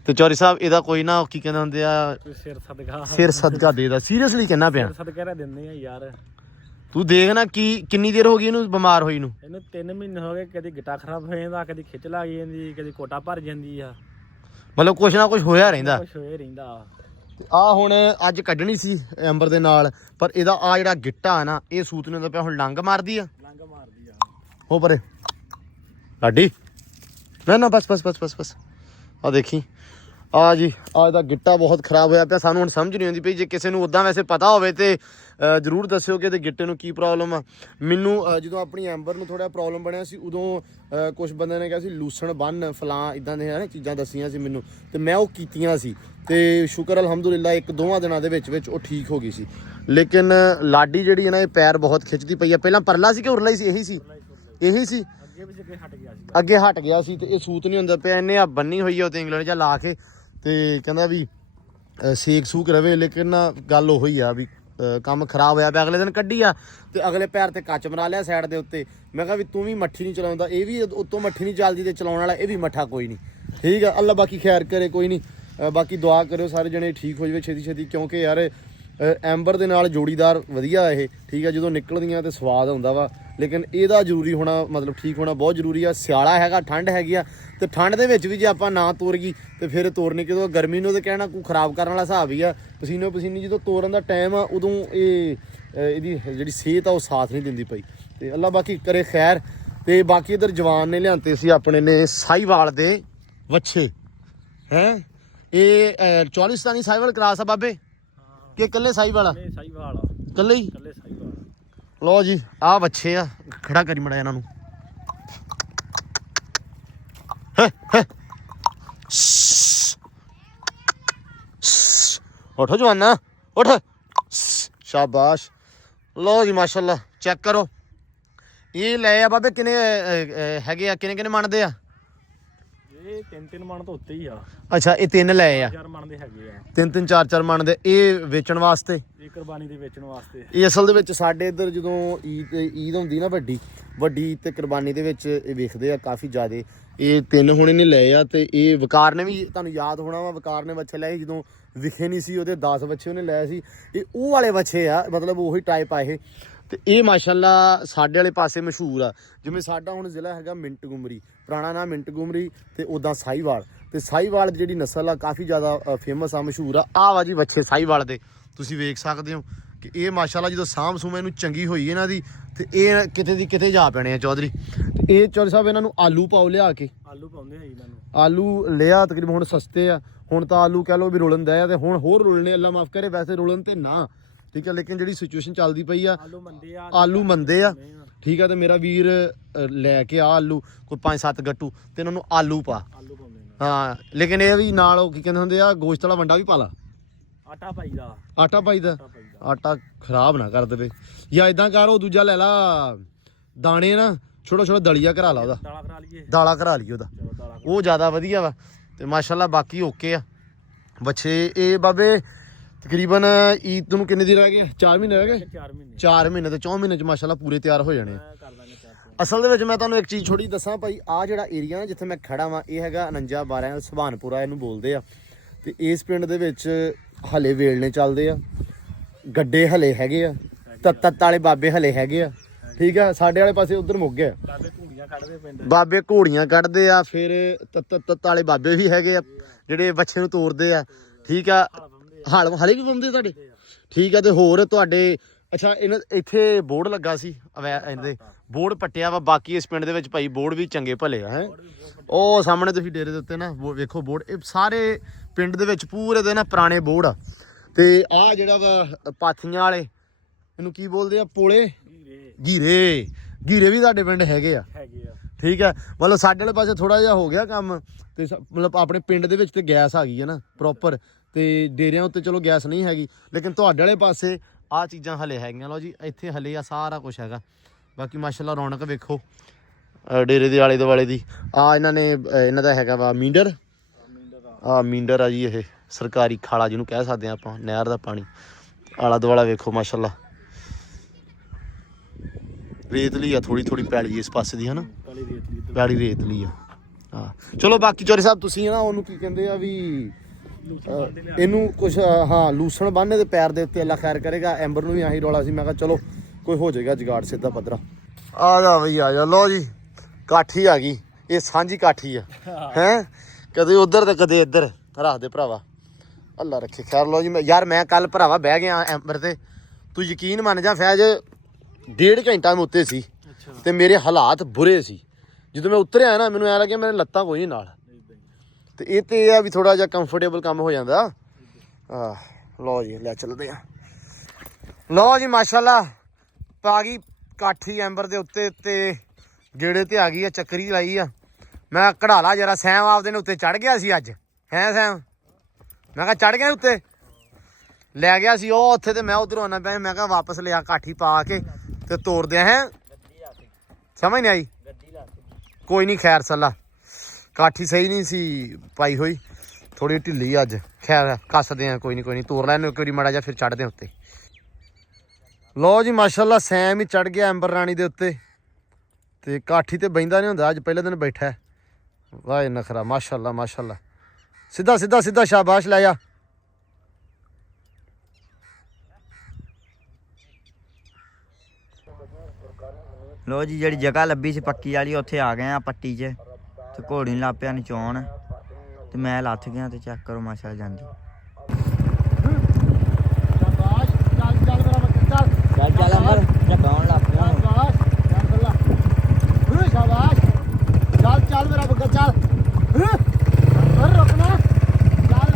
ਤੇ ਚੌਰੀ ਸਾਹਿਬ ਇਹਦਾ ਕੋਈ ਨਾ ਕੀ ਕਹਿੰਦੇ ਹੁੰਦੇ ਆ, ਸਿਰ ਸਦਕਾ ਦੇ ਦਾ। ਸੀਰੀਅਸਲੀ ਕਹਿਣਾ ਪਿਆ, ਸਦਕਾ ਦਿੰਦੇ ਆ ਯਾਰ। ਤੂੰ ਦੇਖ ਨਾ ਕਿੰਨੀ ਦੇਰ ਹੋ ਗਈ ਇਹਨੂੰ ਬਿਮਾਰ ਹੋਈ ਨੂੰ। ਇਹਨੂੰ 3 ਮਹੀਨੇ ਹੋ ਗਏ, ਕਦੀ ਗਿੱਟਾ ਖਰਾਬ ਹੋ ਜਾਂਦਾ, ਕਦੀ ਖਿੱਚ ਲੱਗ ਜਾਂਦੀ, ਕਦੀ ਕੋਟਾ ਭਰ ਜਾਂਦੀ ਆ। ਮਤਲਬ ਕੁਛ ਨਾ ਕੁਛ ਹੋਇਆ ਰਹਿੰਦਾ। ਕੁਛ ਹੋਇਆ ਰਹਿੰਦਾ। ਆ ਹੁਣ ਅੱਜ ਕੱਢਣੀ ਸੀ ਅੰਬਰ ਦੇ ਨਾਲ, ਪਰ ਇਹਦਾ ਆ ਜਿਹੜਾ ਗਿੱਟਾ ਨਾ ਇਹ ਸੂਤ ਨੂੰ ਪਿਆ ਹੁਣ ਲੰਗ ਮਾਰਦੀ ਆ। ਹੋ ਪਰੇ ਲਾਡੀ ਨਾ ਬਸ ਆ ਦੇਖੀ ਆ ਜੀ, ਆ ਇਹਦਾ ਗਿੱਟਾ ਬਹੁਤ ਖਰਾਬ ਹੋਇਆ ਪਿਆ। ਸਾਨੂੰ ਹੁਣ ਸਮਝ ਨਹੀਂ ਆਉਂਦੀ ਪਈ। ਜੇ ਕਿਸੇ ਨੂੰ ਉੱਦਾਂ ਵੈਸੇ ਪਤਾ ਹੋਵੇ ਤੇ ਜ਼ਰੂਰ ਦੱਸਿਓ ਕਿ ਇਹਦੇ ਗਿੱਟੇ ਨੂੰ ਕੀ ਪ੍ਰੋਬਲਮ ਆ। ਮੈਨੂੰ ਜਦੋਂ ਆਪਣੀ ਐਂਬਰ ਨੂੰ ਥੋੜਾ ਪ੍ਰੋਬਲਮ ਬਣਿਆ ਸੀ ਉਦੋਂ ਕੁਝ ਬੰਦੇ ਨੇ ਕਿਹਾ ਸੀ ਲੂਸਣ ਬੰਨ ਫਲਾਂ ਇਦਾਂ ਦੇ ਹੈ ਚੀਜ਼ਾਂ ਦੱਸੀਆਂ ਸੀ ਮੈਨੂੰ, ਤੇ ਮੈਂ ਉਹ ਕੀਤੀਆਂ ਸੀ ਤੇ ਸ਼ੁਕਰ ਅਲਹਮਦੁਲਿਲਾ 1-2 ਦਿਨਾਂ ਦੇ ਵਿੱਚ ਉਹ ਠੀਕ ਹੋ ਗਈ ਸੀ। ਲੇਕਿਨ ਲਾਡੀ ਜਿਹੜੀ ਹੈ ਨਾ ਇਹ ਪੈਰ ਬਹੁਤ ਖਿੱਚਦੀ ਪਈ ਆ। ਪਹਿਲਾਂ ਪਰਲਾ ਸੀ ਕਿ ਉਰਲਾ ਹੀ ਸੀ? ਇਹੀ ਸੀ ਅੱਗੇ ਹਟ ਗਿਆ ਸੀ ਤੇ ਇਹ ਸੂਤ ਨਹੀਂ ਹੁੰਦਾ ਪਿਆ। ਇਹਨੇ ਆ ਬੰਨੀ ਹੋਈ ਆ ਤੇ ਇੰਗਲੈਂਡ ਜਾਂ ਲਾ ਕੇ ਤੇ ਕਹਿੰਦਾ ਵੀ ਸੇਕ ਸੂਕ ਰਵੇ, ਲੇਕਿਨ ਨਾ ਗੱਲ ਉਹ ਹੀ ਆ ਵੀ ਕੰਮ ਖਰਾਬ ਹੋਇਆ ਪਿਆ। ਅਗਲੇ ਦਿਨ ਕੱਢੀ ਆ ਤੇ ਅਗਲੇ ਪੈਰ ਤੇ ਕੱਚ ਮਰਾ ਲਿਆ ਸਾਈਡ ਦੇ ਉੱਤੇ। ਮੈਂ ਕਿਹਾ ਵੀ ਤੂੰ ਵੀ ਮੱਠੀ ਨਹੀਂ ਚਲਾਉਂਦਾ, ਇਹ ਵੀ ਉੱਤੋਂ ਮੱਠੀ ਨਹੀਂ ਚੱਲਦੀ ਤੇ ਚਲਾਉਣ ਵਾਲਾ ਇਹ ਵੀ ਮੱਠਾ ਕੋਈ ਨਹੀਂ। ਠੀਕ ਆ, ਅੱਲਾ ਬਾਕੀ ਖੈਰ ਕਰੇ, ਕੋਈ ਨਹੀਂ। ਬਾਕੀ ਦੁਆ ਕਰਿਓ ਸਾਰੇ ਜਣੇ ਠੀਕ ਹੋ ਜਾਵੇ ਛੇਤੀ, ਕਿਉਂਕਿ ਯਾਰ ਐਂਬਰ ਦੇ ਨਾਲ ਜੋੜੀਦਾਰ ਵਧੀਆ ਇਹ। ਠੀਕ ਆ, ਜਦੋਂ ਨਿਕਲਦੀਆਂ ਤੇ ਸਵਾਦ ਆਉਂਦਾ ਵਾ, ਲੇਕਿਨ ਇਹਦਾ ਜ਼ਰੂਰੀ ਹੋਣਾ ਮਤਲਬ ਠੀਕ ਹੋਣਾ ਬਹੁਤ ਜ਼ਰੂਰੀ ਆ। ਸਿਆਲਾ ਹੈਗਾ, ਠੰਡ ਹੈਗੀ ਆ ਤੇ ਠੰਡ ਦੇ ਵਿੱਚ ਵੀ ਜੇ ਆਪਾਂ ਨਾ ਤੋਰ ਗਈ ਤੇ ਫਿਰ ਤੋਰਨੀ ਕਿਦੋਂ? ਗਰਮੀ ਨੂੰ ਤੇ ਕਹਿਣਾ ਕੋਈ ਖਰਾਬ ਕਰਨ ਵਾਲਾ ਹਿਸਾਬ ਹੀ ਆ। ਪਸੀਨੀ ਜਦੋਂ ਤੋਰਨ ਦਾ ਟਾਈਮ ਆ ਉਦੋਂ ਇਹਦੀ ਜਿਹੜੀ ਸਿਹਤ ਆ ਉਹ ਸਾਥ ਨਹੀਂ ਦਿੰਦੀ ਪਈ। ਤੇ ਅੱਲਾ ਬਾਕੀ ਕਰੇ ਖੈਰ। ਤੇ ਬਾਕੀ ਇਧਰ ਜਵਾਨ ਨੇ ਲਿਆਂਤੇ ਸੀ ਆਪਣੇ ਨੇ ਸਾਹੀਵਾਲ ਦੇ ਵੱਛੇ ਹੈ। ਇਹ ਚੌਲਿਸਤਾਨੀ ਸਾਹੀਵਾਲ ਕਰਾਸ ਆ ਬਾਬੇ ਕਿ ਇਕੱਲੇ ਸਾਹੀਵਾਲ? ਇਕੱਲੇ ਹੀ। ਲੋ ਜੀ ਆਹ ਵੱਛੇ ਆ, ਖੜਾ ਕਰੀ ਮੜਾ ਇਹਨਾਂ ਨੂੰ। ਉਠੋ ਜਵਾਨਾ ਉਠ, ਸ਼ਾਬਾਸ਼। ਲੋ ਜੀ ਮਾਸ਼ਾਅੱਲਾ ਚੈੱਕ ਕਰੋ। ਇਹ ਲੈ ਆ ਬਾਬੇ ਕਿੰਨੇ ਹੈਗੇ ਆ, ਕਿੰਨੇ ਮੰਨਦੇ ਆ? ਇਹ 3-3 ਮਣ ਤੋਂ ਉੱਤੇ ਹੀ ਆ। ਅੱਛਾ ਇਹ 3 ਲਏ ਆ, 4 ਮਣ ਦੇ ਹੈਗੇ ਆ। 3-3 4-4 ਮਣ ਦੇ। ਇਹ ਵੇਚਣ ਵਾਸਤੇ? ਇਹ ਕੁਰਬਾਨੀ ਦੇ ਵੇਚਣ ਵਾਸਤੇ। ਇਹ ਅਸਲ ਦੇ ਵਿੱਚ ਸਾਡੇ ਇੱਧਰ ਜਦੋਂ ਈਦ ਹੁੰਦੀ ਨਾ ਵੱਡੀ ਤੇ ਕੁਰਬਾਨੀ ਦੇ ਵਿੱਚ ਇਹ ਵੇਖਦੇ ਆ ਕਾਫੀ ਜ਼ਿਆਦੇ। ਇਹ 3 ਹੁਣ ਇਹਨੇ ਲਏ ਆ ਤੇ ਇਹ ਵਕਾਰ ਨੇ ਵੀ, ਤੁਹਾਨੂੰ ਯਾਦ ਹੋਣਾ ਵਾ, ਵਕਾਰ ਨੇ ਵੱਛੇ ਲਏ ਜਦੋਂ ਵਿਖੇ ਨਹੀਂ ਸੀ ਉਹਦੇ 10 ਵੱਛੇ ਉਹਨੇ ਲਏ ਸੀ। ਇਹ ਉਹ ਵਾਲੇ ਵੱਛੇ ਆ, ਮਤਲਬ ਉਹੀ ਟਾਈਪ ਆ ਇਹ। ਤੇ ਇਹ ਮਾਸ਼ਾਅੱਲਾ ਸਾਡੇ ਵਾਲੇ ਪਾਸੇ ਮਸ਼ਹੂਰ ਆ। ਜਿਵੇਂ ਸਾਡਾ ਹੁਣ ਜ਼ਿਲ੍ਹਾ ਹੈਗਾ ਮਿੰਟ ਗੁਮਰੀ, ਪੁਰਾਣਾ ਨਾਮ ਮਿੰਟ ਗੁਮਰੀ, ਤੇ ਉੱਦਾਂ ਸਾਹੀਵਾਲ। ਤੇ ਸਾਹੀਵਾਲ ਦੀ ਜਿਹੜੀ ਨਸਲ ਆ ਕਾਫੀ ਜ਼ਿਆਦਾ ਫੇਮਸ ਆ, ਮਸ਼ਹੂਰ ਆ। ਆਹ ਵਾ ਜੀ ਵੱਛੇ ਸਾਹੀਵਾਲ ਦੇ, ਤੁਸੀਂ ਵੇਖ ਸਕਦੇ ਹੋ ਕਿ ਇਹ ਮਾਸ਼ਾਅੱਲਾ ਜਦੋਂ ਸਾਂਭ ਸੂਮ ਇਹਨੂੰ ਚੰਗੀ ਹੋਈ ਇਹਨਾਂ ਦੀ ਤੇ ਇਹ ਕਿਤੇ ਦੀ ਕਿਤੇ ਜਾ ਪੈਣੇ ਆ ਚੌਧਰੀ। ਤੇ ਇਹ ਚੌਧਰੀ ਸਾਹਿਬ ਇਹਨਾਂ ਨੂੰ ਆਲੂ ਪਾਓ ਲਿਆ ਕੇ। ਆਲੂ ਪਾਉਂਦੇ ਆ ਇਹਨਾਂ ਨੂੰ। ਆਲੂ ਲਿਆ ਤਕਰੀਬਨ ਹੁਣ ਸਸਤੇ ਆ, ਹੁਣ ਤਾਂ ਆਲੂ ਕਹਿ ਲਓ ਵੀ ਰੁਲਣ ਦਾ ਆ ਤੇ ਹੁਣ ਹੋਰ ਰੁਲਣੇ, ਅੱਲਾ ਮਾਫ ਕਰੇ, ਵੈਸੇ ਰੁਲਣ ਤੇ ਨਾ। ਠੀਕ ਆ, ਲੇਕਿਨ ਜਿਹੜੀ ਸਿਚੁਏਸ਼ਨ ਚੱਲਦੀ ਪਈ ਆ ਆਲੂ ਮੰਦੇ ਆ। ਠੀਕ ਆ, ਤੇ ਮੇਰਾ ਵੀਰ ਲੈ ਕੇ ਆ ਆਲੂ ਕੋਈ 5-7 ਗੱਟੂ ਤੇ ਇਹਨਾਂ ਨੂੰ ਆਲੂ ਪਾ। ਹਾਂ, ਲੇਕਿਨ ਇਹ ਵੀ ਨਾਲ ਉਹ ਕੀ ਕਹਿੰਦੇ ਹੁੰਦੇ ਆ, ਗੋਸ਼ਤ ਵਾਲਾ ਵੰਡਾ ਵੀ ਪਾ ਲਾ। ਆਟਾ ਪਾਈਦਾ। ਆਟਾ ਖਰਾਬ ਨਾ ਕਰ ਦੇਵੇ। ਜਾਂ ਇਦਾਂ ਕਰ, ਉਹ ਦੂਜਾ ਲੈ ਲਾ ਦਾਣੇ ਨਾ, ਛੋਟਾ ਦਲੀਆ ਕਰਾ ਲਾ ਉਹਦਾ, ਦਾਲਾ ਕਰਾ ਲਈ ਉਹਦਾ, ਉਹ ਜ਼ਿਆਦਾ ਵਧੀਆ ਵਾ। ਤੇ ਮਾਸ਼ਾਅੱਲਾ ਬਾਕੀ ਓਕੇ ਆ ਬੱਚੇ। ਇਹ ਬਾਬੇ ਤਕਰੀਬਨ ਈਦ ਨੂੰ ਕਿੰਨੇ ਦਿਨ ਰਹਿ ਗਏ? 4 ਮਹੀਨੇ ਰਹਿ ਗਏ। 4 ਮਹੀਨੇ ਤੇ 4 ਮਹੀਨੇ ਚ ਮਾਸ਼ਾਅੱਲਾ ਪੂਰੇ ਤਿਆਰ ਹੋ ਜਾਣੇ ਆ। ਅਸਲ ਦੇ ਵਿੱਚ ਮੈਂ ਤੁਹਾਨੂੰ ਇੱਕ ਚੀਜ਼ ਛੋਟੀ ਦੱਸਾਂ ਭਾਈ, ਆ ਜਿਹੜਾ ਏਰੀਆ ਨਾ ਜਿੱਥੇ ਮੈਂ ਖੜਾ ਵਾਂ ਇਹ ਹੈਗਾ 49-12 ਸੁਭਾਨਪੁਰਾ ਇਹਨੂੰ ਬੋਲਦੇ ਆ। ਤੇ ਇਸ ਪਿੰਡ ਦੇ ਵਿੱਚ ਹਲੇ ਵੇਲਣੇ ਚੱਲਦੇ ਆ, ਗੱਡੇ ਹਲੇ ਹੈਗੇ ਆ, ਤੱਤ ਵਾਲੇ ਬਾਬੇ ਹਲੇ ਹੈਗੇ ਆ। ਠੀਕ ਆ, ਸਾਡੇ ਵਾਲੇ ਪਾਸੇ ਉਧਰ ਮੁੱਕ ਗਿਆ, ਬਾਬੇ ਘੋੜੀਆਂ ਕੱਢਦੇ ਆ। ਫਿਰ ਤੱਤ ਵਾਲੇ ਬਾਬੇ ਵੀ ਹੈਗੇ ਆ ਜਿਹੜੇ ਬੱਚੇ ਨੂੰ ਤੋਰਦੇ ਆ। ਠੀਕ ਆ, ਹਲੇ ਵੀ ਬੰਦੇ ਤੁਹਾਡੇ? ਠੀਕ ਆ, ਤੇ ਹੋਰ ਤੁਹਾਡੇ ਅੱਛਾ ਇੱਥੇ ਬੋਰਡ ਲੱਗਾ ਸੀ, ਇਹਦੇ ਬੋਰਡ ਪੱਟਿਆ ਵਾ। ਬਾਕੀ ਇਸ ਪਿੰਡ ਦੇ ਵਿੱਚ ਭਾਈ ਬੋਰਡ ਵੀ ਚੰਗੇ ਭਲੇ ਆ ਹੈ। ਉਹ ਸਾਹਮਣੇ ਤੁਸੀਂ ਡੇਰੇ ਦੇ ਉੱਤੇ ਨਾ ਵੇਖੋ ਬੋਰਡ, ਇਹ ਸਾਰੇ ਪਿੰਡ ਦੇ ਵਿੱਚ ਪੂਰੇ ਦੇ ਨਾ ਪੁਰਾਣੇ ਬੋਰਡ ਆ। ਤੇ ਆਹ ਜਿਹੜਾ ਵਾ ਪਾਥੀਆਂ ਵਾਲੇ, ਇਹਨੂੰ ਕੀ ਬੋਲਦੇ ਆ? ਪੋਲੇ, ਗੀਰੇ ਵੀ ਸਾਡੇ ਪਿੰਡ ਹੈਗੇ ਆ। ਠੀਕ ਆ, ਮਤਲਬ ਸਾਡੇ ਵਾਲੇ ਪਾਸੇ ਥੋੜਾ ਜਿਹਾ ਹੋ ਗਿਆ ਕੰਮ। ਤੇ ਮਤਲਬ ਆਪਣੇ ਪਿੰਡ ਦੇ ਵਿੱਚ ਤੇ ਗੈਸ ਆ ਗਈ ਹੈ ਨਾ ਪ੍ਰੋਪਰ, ਤੇ ਡੇਰਿਆਂ ਉੱਤੇ ਚਲੋ ਗੈਸ ਨਹੀਂ ਹੈਗੀ, ਲੇਕਿਨ ਤੁਹਾਡੇ ਵਾਲੇ ਪਾਸੇ ਆਹ ਚੀਜ਼ਾਂ ਹਲੇ ਹੈਗੀਆਂ। ਲਓ ਜੀ ਇੱਥੇ ਹਲੇ ਆ ਸਾਰਾ ਕੁਝ ਹੈਗਾ। ਬਾਕੀ ਮਾਸ਼ਾਅੱਲਾ ਰੌਣਕ ਵੇਖੋ ਡੇਰੇ ਦੇ ਆਲੇ ਦੁਆਲੇ ਦੀ। ਆ ਇਹਨਾਂ ਨੇ ਇਹਨਾਂ ਦਾ ਹੈਗਾ ਵਾ ਮੀਂਡਰ, ਆ ਮੀਂਡਰ ਆ ਜੀ, ਇਹ ਸਰਕਾਰੀ ਖਾਲਾ ਜਿਹਨੂੰ ਕਹਿ ਸਕਦੇ ਆ ਆਪਾਂ, ਨਹਿਰ ਦਾ ਪਾਣੀ। ਆਲਾ ਦੁਆਲਾ ਵੇਖੋ ਮਾਸ਼ਾਅੱਲਾ, ਰੇਤਲੀ ਆ ਥੋੜੀ ਥੋੜੀ ਪੈਲੀ ਇਸ ਪਾਸੇ ਦੀ, ਹਨਾ ਪੈਲੀ ਰੇਤਲੀ ਆ। ਹਾਂ ਚਲੋ ਬਾਕੀ ਚੋਰੀ ਸਾਹਿਬ ਤੁਸੀਂ ਨਾ ਉਹਨੂੰ ਕੀ ਕਹਿੰਦੇ ਆ ਵੀ ਇਹਨੂੰ ਕੁਛ ਹਾਂ ਲੂਸਣ ਬੰਨ੍ਹੇ ਦੇ ਪੈਰ ਦੇ ਉੱਤੇ, ਅੱਲਾ ਖੈਰ ਕਰੇਗਾ। ਐਂਬਰ ਨੂੰ ਵੀ ਆਹੀ ਰੌਲਾ ਸੀ, ਮੈਂ ਕਿਹਾ ਚਲੋ ਕੋਈ ਹੋ ਜਾਏਗਾ ਜੁਗਾੜ ਸਿੱਧਾ ਪੱਧਰਾ। ਆ ਜਾ ਬਈ ਆ ਜਾ। ਲਓ ਜੀ ਕਾਠੀ ਆ ਗਈ, ਇਹ ਸਾਂਝੀ ਕਾਠੀ ਆ ਹੈਂ, ਕਦੇ ਉਧਰ ਤੇ ਕਦੇ ਇੱਧਰ ਰੱਖਦੇ ਭਰਾਵਾ, ਅੱਲਾ ਰੱਖੇ ਖੈਰ। ਲਓ ਜੀ ਮੈਂ ਕੱਲ ਭਰਾਵਾ ਬਹਿ ਗਿਆ ਐਂਬਰ ਤੇ, ਤੂੰ ਯਕੀਨ ਮੰਨ ਜਾ ਫੈਜ 1.5 ਘੰਟਾ ਮੈਂ ਉੱਤੇ ਸੀ ਤੇ ਮੇਰੇ ਹਾਲਾਤ ਬੁਰੇ ਸੀ। ਜਦੋਂ ਮੈਂ ਉਤਰਿਆ ਨਾ ਮੈਨੂੰ ਐਂ ਲੱਗਿਆ ਮੇਰੇ ਲੱਤਾਂ ਕੋਈ ਨਹੀਂ ਨਾਲ, ਤੇ ਇਹ ਆ ਵੀ ਥੋੜਾ ਜਿਹਾ ਕੰਫਰਟੇਬਲ ਕੰਮ ਹੋ ਜਾਂਦਾ। ਲਓ ਜੀ ਲੈ ਚੱਲਦੇ ਆ। ਲਓ ਜੀ ਮਾਸ਼ਾਅੱਲਾ ਪਾ ਗਈ ਕਾਠੀ ਐਂਬਰ ਦੇ ਉੱਤੇ ਤੇ ਗੇੜੇ ਤੇ ਆ ਗਈ ਆ, ਚੱਕਰੀ ਲਾਈ ਆ। ਮੈਂ ਕਢਾਲਾ ਜਰਾ, ਸੈਮ ਆਪਦੇ ਨੇ ਉੱਤੇ ਚੜ ਗਿਆ ਸੀ ਅੱਜ, ਹੈ ਸੈਮ? ਮੈਂ ਕਿਹਾ ਚੜ ਗਿਆ ਉੱਤੇ, ਲੈ ਗਿਆ ਸੀ ਉਹ ਉੱਥੇ, ਤੇ ਮੈਂ ਉਧਰੋਂ ਆਉਣਾ ਪਿਆ। ਮੈਂ ਕਿਹਾ ਵਾਪਸ ਲਿਆ ਕਾਠੀ ਪਾ ਕੇ ਤੇ ਤੋੜਦੇ ਹੈ। ਸਮਝ ਨਹੀਂ ਆਈ? ਕੋਈ ਨਹੀਂ ਖੈਰ ਸੱਲਾ, ਕਾਠੀ ਸਹੀ ਨਹੀਂ ਸੀ ਪਾਈ ਹੋਈ, ਥੋੜੀ ਢਿੱਲੀ ਅੱਜ। ਖੈਰ ਕੱਸਦੇ ਆ, ਕੋਈ ਨਹੀਂ ਤੋੜ ਲੈਣ ਇੱਕ ਵਾਰੀ ਮਾੜਾ ਜਿਹਾ, ਫਿਰ ਚੜਦੇ ਉੱਤੇ। ਲਓ ਜੀ ਮਾਸ਼ਾਅੱਲਾ ਸੈਮ ਹੀ ਚੜ ਗਿਆ ਐਂਬਰ ਰਾਣੀ ਦੇ ਉੱਤੇ, ਤੇ ਕਾਠੀ ਤੇ ਬਹਿੰਦਾ ਨਹੀਂ ਹੁੰਦਾ, ਅੱਜ ਪਹਿਲੇ ਦਿਨ ਬੈਠਾ। ਵਾਹ ਨਖਰਾ ਮਾਸ਼ਾਅੱਲਾ ਮਾਸ਼ਾਅੱਲਾ। ਸਿੱਧਾ ਸਿੱਧਾ ਸਿੱਧਾ, ਸ਼ਾਬਾਸ਼ ਲੈ ਜਾ। ਲੋ ਜੀ ਜਿਹੜੀ ਜਗ੍ਹਾ ਲੱਭੀ ਸੀ ਪੱਕੀ ਵਾਲੀ, ਉੱਥੇ ਆ ਗਏ ਆ ਪੱਟੀ 'ਚ, ਤੇ ਘੋੜੀ ਨੂੰ ਲੱਗ ਪਿਆ ਨਚਾਉਣ, ਤੇ ਮੈਂ ਲੱਥ ਗਿਆ। ਤੇ ਚੈੱਕ ਕਰੋ ਮਾਸ਼ਾਅੱਲਾ ਜਾਂਦੀ। ਚੱਲ ਅਮਰ ਜਗਾਉਣ ਲੱਗ ਪਿਆ। ਚੱਲ ਮੇਰਾ ਬੱਗਾ ਚੱਲ, ਰੁਕਣਾ ਚੱਲ।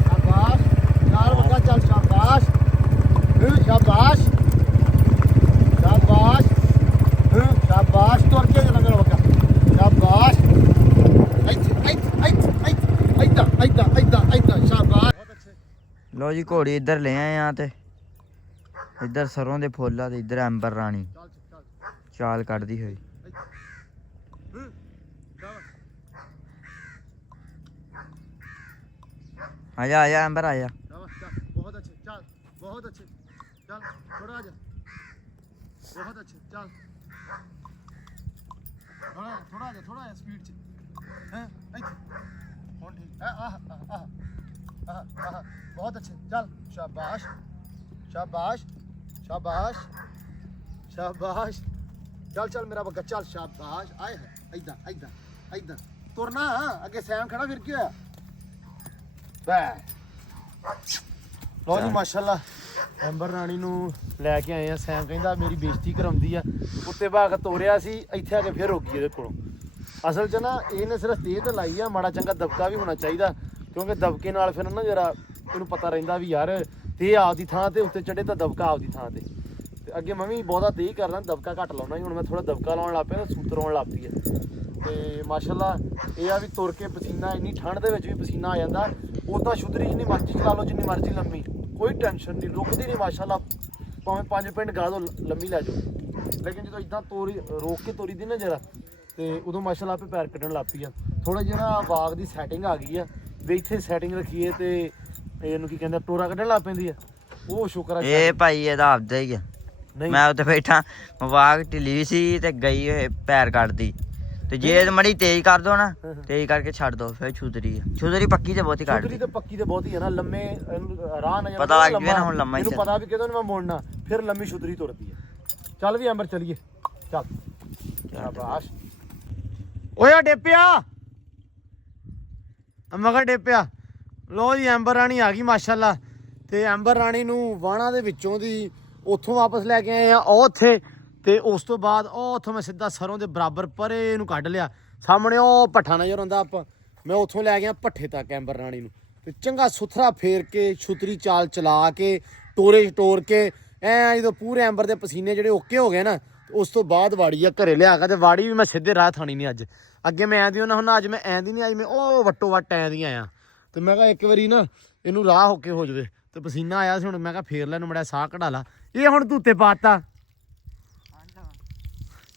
ਸ਼ਾਬਾਸ਼ ਚੱਲ ਬੱਗਾ ਚੱਲ, ਸ਼ਾਬਾਸ਼ ਸ਼ਾਬਾਸ਼ ਸ਼ਾਬਾਸ਼ ਸ਼ਾਬਾਸ਼। ਤੁਰ ਕੇ ਚੱਲ ਮੇਰਾ ਬੱਗਾ, ਸ਼ਾਬਾਸ਼। ਇੱਦਾਂ ਸ਼ਾਬਾਸ਼। ਲੋ ਜੀ ਘੋੜੀ ਇੱਧਰ ਲੈ ਆਏ ਆ, ਤੇ ਇੱਧਰ ਸਰੋਂ ਦੇ ਫੁੱਲ ਆ, ਤੇ ਇੱਧਰ ਐਂਬਰ ਰਾਣੀ ਚਾਲ ਕੱਢਦੀ ਹੋਈ। ਆਜਾ ਐਂਬਰ ਆਜਾ। बहुत अच्छे चल, बहुत अच्छे चल, थोड़ा आजा, बहुत अच्छे चल, थोड़ा आजा स्पीड से हैं। कौन ठीक बहुत अच्छे चल, शाबाश शाबाश शाबाश शाबाश। चल मेरा बग्गा चल, शाबाश। आए है इधर तुरना, अगे सैम खड़ा फिर क्या बस। ਲਓ ਜੀ ਮਾਸ਼ਾਅੱਲਾ ਐਂਬਰ ਰਾਣੀ ਨੂੰ ਲੈ ਕੇ ਆਏ ਆ। ਸੈਮ ਕਹਿੰਦਾ ਮੇਰੀ ਬੇਇੱਜ਼ਤੀ ਕਰਾਉਂਦੀ ਆ, ਉੱਤੇ ਭਾਗ ਤੋਰਿਆ ਸੀ, ਇੱਥੇ ਆ ਕੇ ਫਿਰ ਰੋਕੀ ਇਹਦੇ ਕੋਲੋਂ। ਅਸਲ 'ਚ ਨਾ ਇਹਨੇ ਸਿਰਫ ਤੇਜ਼ ਤੇ ਲਾਈ ਆ, ਮਾੜਾ ਚੰਗਾ ਦਬਕਾ ਵੀ ਹੋਣਾ ਚਾਹੀਦਾ, ਕਿਉਂਕਿ ਦਬਕੇ ਨਾਲ ਫਿਰ ਨਾ ਜਰਾ ਇਹਨੂੰ ਪਤਾ ਰਹਿੰਦਾ ਵੀ ਯਾਰ ਤੇ ਆਪਦੀ ਥਾਂ ਤੇ ਉੱਤੇ ਚੜੇ ਤਾਂ ਦਬਕਾ ਆਪਦੀ ਥਾਂ ਤੇ ਅੱਗੇ ਮੈਂ ਵੀ ਬਹੁਤਾ ਤੇਜ਼ ਕਰਦਾ, ਦਬਕਾ ਘੱਟ ਲਾਉਣਾ। ਹੁਣ ਮੈਂ ਥੋੜਾ ਦਬਕਾ ਲਾਉਣ ਲੱਗ ਪਿਆ, ਤਾਂ ਸੂਤਰ ਆਉਣ ਲੱਗ ਪਈ ਹੈ। ਤੇ ਮਾਸ਼ਾਅੱਲਾ ਇਹ ਆ ਵੀ ਤੁਰ ਕੇ ਪਸੀਨਾ, ਇੰਨੀ ਠੰਡ ਦੇ ਵਿੱਚ ਵੀ ਪਸੀਨਾ ਆ ਜਾਂਦਾ। ਉੱਦਾਂ ਸ਼ੁੱਧਰੀ ਜਿੰਨੀ ਮਰਜ਼ੀ ਚਲਾ ਲਓ, ਜਿੰਨੀ ਮਰਜ਼ੀ ਲੰਮੀ, ਕੋਈ ਟੈਨਸ਼ਨ ਨਹੀਂ, ਰੁਕਦੀ ਨਹੀਂ ਮਾਸ਼ਾਅੱਲਾ। ਭਾਵੇਂ 5 ਪਿੰਡ ਗਾ ਦੋ ਲੰਮੀ ਲੈ ਜਾਓ, ਲੇਕਿਨ ਜਦੋਂ ਇੱਦਾਂ ਰੋਕ ਕੇ ਤੋਰੀ ਦੀ ਨਾ ਜਰਾ, ਤੇ ਉਦੋਂ ਮਾਸ਼ਾਅੱਲਾ ਆਪੇ ਪੈਰ ਕੱਢਣ ਲੱਗ ਪਈ ਆ। ਥੋੜਾ ਜਿਹੜਾ ਵਾਗ ਦੀ ਸੈਟਿੰਗ ਆ ਗਈ ਆ ਵੀ ਇੱਥੇ ਸੈਟਿੰਗ ਰੱਖੀਏ ਤੇ ਇਹਨੂੰ ਕੀ ਕਹਿੰਦੇ ਟੋਰਾ ਕੱਢਣ ਲੱਗ ਪੈਂਦੀ ਆ। ਉਹ ਸ਼ੁਕਰ ਆ। ਇਹ ਭਾਈ ਇਹਦਾ ਆਪਦਾ ਹੀ ਆ। ਮੈਂ ਉੱਤੇ ਬੈਠਾ, ਵਾਗ ਢਿੱਲੀ ਸੀ ਤੇ ਗਈ ਪੈਰ ਕੱਢਦੀ, ਤੇ ਜੇ ਮੜੀ ਤੇਜ਼ ਕਰ ਦੋ ਨਾ, ਤੇਜ਼ ਕਰਕੇ ਛੱਡ ਦੋ, ਫਿਰ ਛੁਦਰੀ ਪੱਕੀ ਤੇ ਬਹੁਤੀ ਕੱਢਦੀ। ਤੇ ਪੱਕੀ ਤੇ ਬਹੁਤੀ ਹੈ ਨਾ, ਲੰਮੇ ਰਾਹ ਨਾ ਪਤਾ ਲੱਗ ਜਵੇ ਨਾ ਹੁਣ ਲੰਮਾ ਹੀ ਇਹਨੂੰ ਪਤਾ ਵੀ ਕਿਦੋਂ ਮੈਂ ਮੋੜਨਾ, ਫਿਰ ਲੰਮੀ ਛੁਦਰੀ ਤੁਰਦੀ ਹੈ। ਚੱਲ ਵੀ ਐਂਬਰ ਚਲੀਏ, ਚੱਲ ਸ਼ਾਬਾਸ਼। ਓਏ ਆ ਡੇਪਿਆ ਮਗਰ ਡੇਪਿਆ। ਲੋ ਜੀ ਐਂਬਰ ਰਾਣੀ ਆ ਗਈ ਮਾਸ਼ਾਅੱਲਾ, ਤੇ ਐਂਬਰ ਰਾਣੀ ਨੂੰ ਵਾਣਾ ਦੇ ਵਿੱਚੋਂ ਦੀ ਉੱਥੋਂ ਵਾਪਸ ਲੈ ਕੇ ਆਏ ਆ ਉਹ ਉੱਥੇ, ਤੇ ਉਸ ਤੋਂ ਬਾਅਦ ਉਹ ਉੱਥੋਂ ਮੈਂ ਸਿੱਧਾ ਸਰੋਂ ਦੇ ਬਰਾਬਰ ਪਰੇ ਇਹਨੂੰ ਕੱਢ ਲਿਆ। ਸਾਹਮਣੇ ਉਹ ਭੱਠਾ ਨਜ਼ਰ ਆਉਂਦਾ, ਮੈਂ ਉੱਥੋਂ ਲੈ ਗਿਆ ਭੱਠੇ ਤੱਕ ਐਂਬਰ ਰਾਣੀ ਨੂੰ, ਤੇ ਚੰਗਾ ਸੁਥਰਾ ਫੇਰ ਕੇ ਛੁਤਰੀ ਚਾਲ ਚਲਾ ਕੇ ਟੋਰੇ 'ਚ ਟੋਰ ਕੇ ਜਦੋਂ ਪੂਰੇ ਐਂਬਰ ਦੇ ਪਸੀਨੇ ਜਿਹੜੇ ਓਕੇ ਹੋ ਗਏ ਨਾ, ਉਸ ਤੋਂ ਬਾਅਦ ਵਾੜੀ ਆ ਘਰੇ ਲਿਆ ਕੇ ਤੇ ਵਾੜੀ ਵੀ ਮੈਂ ਸਿੱਧੇ ਰਾਹ ਥਾਣੀ ਨਹੀਂ ਅੱਜ। ਅੱਗੇ ਮੈਂ ਐਂਦੀ ਹੁੰਦਾ ਹੁਣ, ਅੱਜ ਮੈਂ ਐਂਦੀ ਨਹੀਂ, ਅੱਜ ਮੈਂ ਉਹ ਵੱਟੋ ਵੱਟ ਐਂਦੀ ਆਇਆ। ਤੇ ਮੈਂ ਕਿਹਾ ਇੱਕ ਵਾਰੀ ਨਾ ਇਹਨੂੰ ਰਾਹ ਹੋ ਕੇ ਹੋ ਜਾਵੇ। ਤੇ ਪਸੀਨਾ ਆਇਆ ਸੀ ਹੁਣ, ਮੈਂ ਕਿਹਾ ਫੇਰ ਲੈ ਇਹਨੂੰ ਮੜਿਆ ਸਾਹ ਕਢਾ ਲਾ। ਇਹ ਹੁਣ ਤੂੰ ਉੱਤੇ ਪਾਤਾ,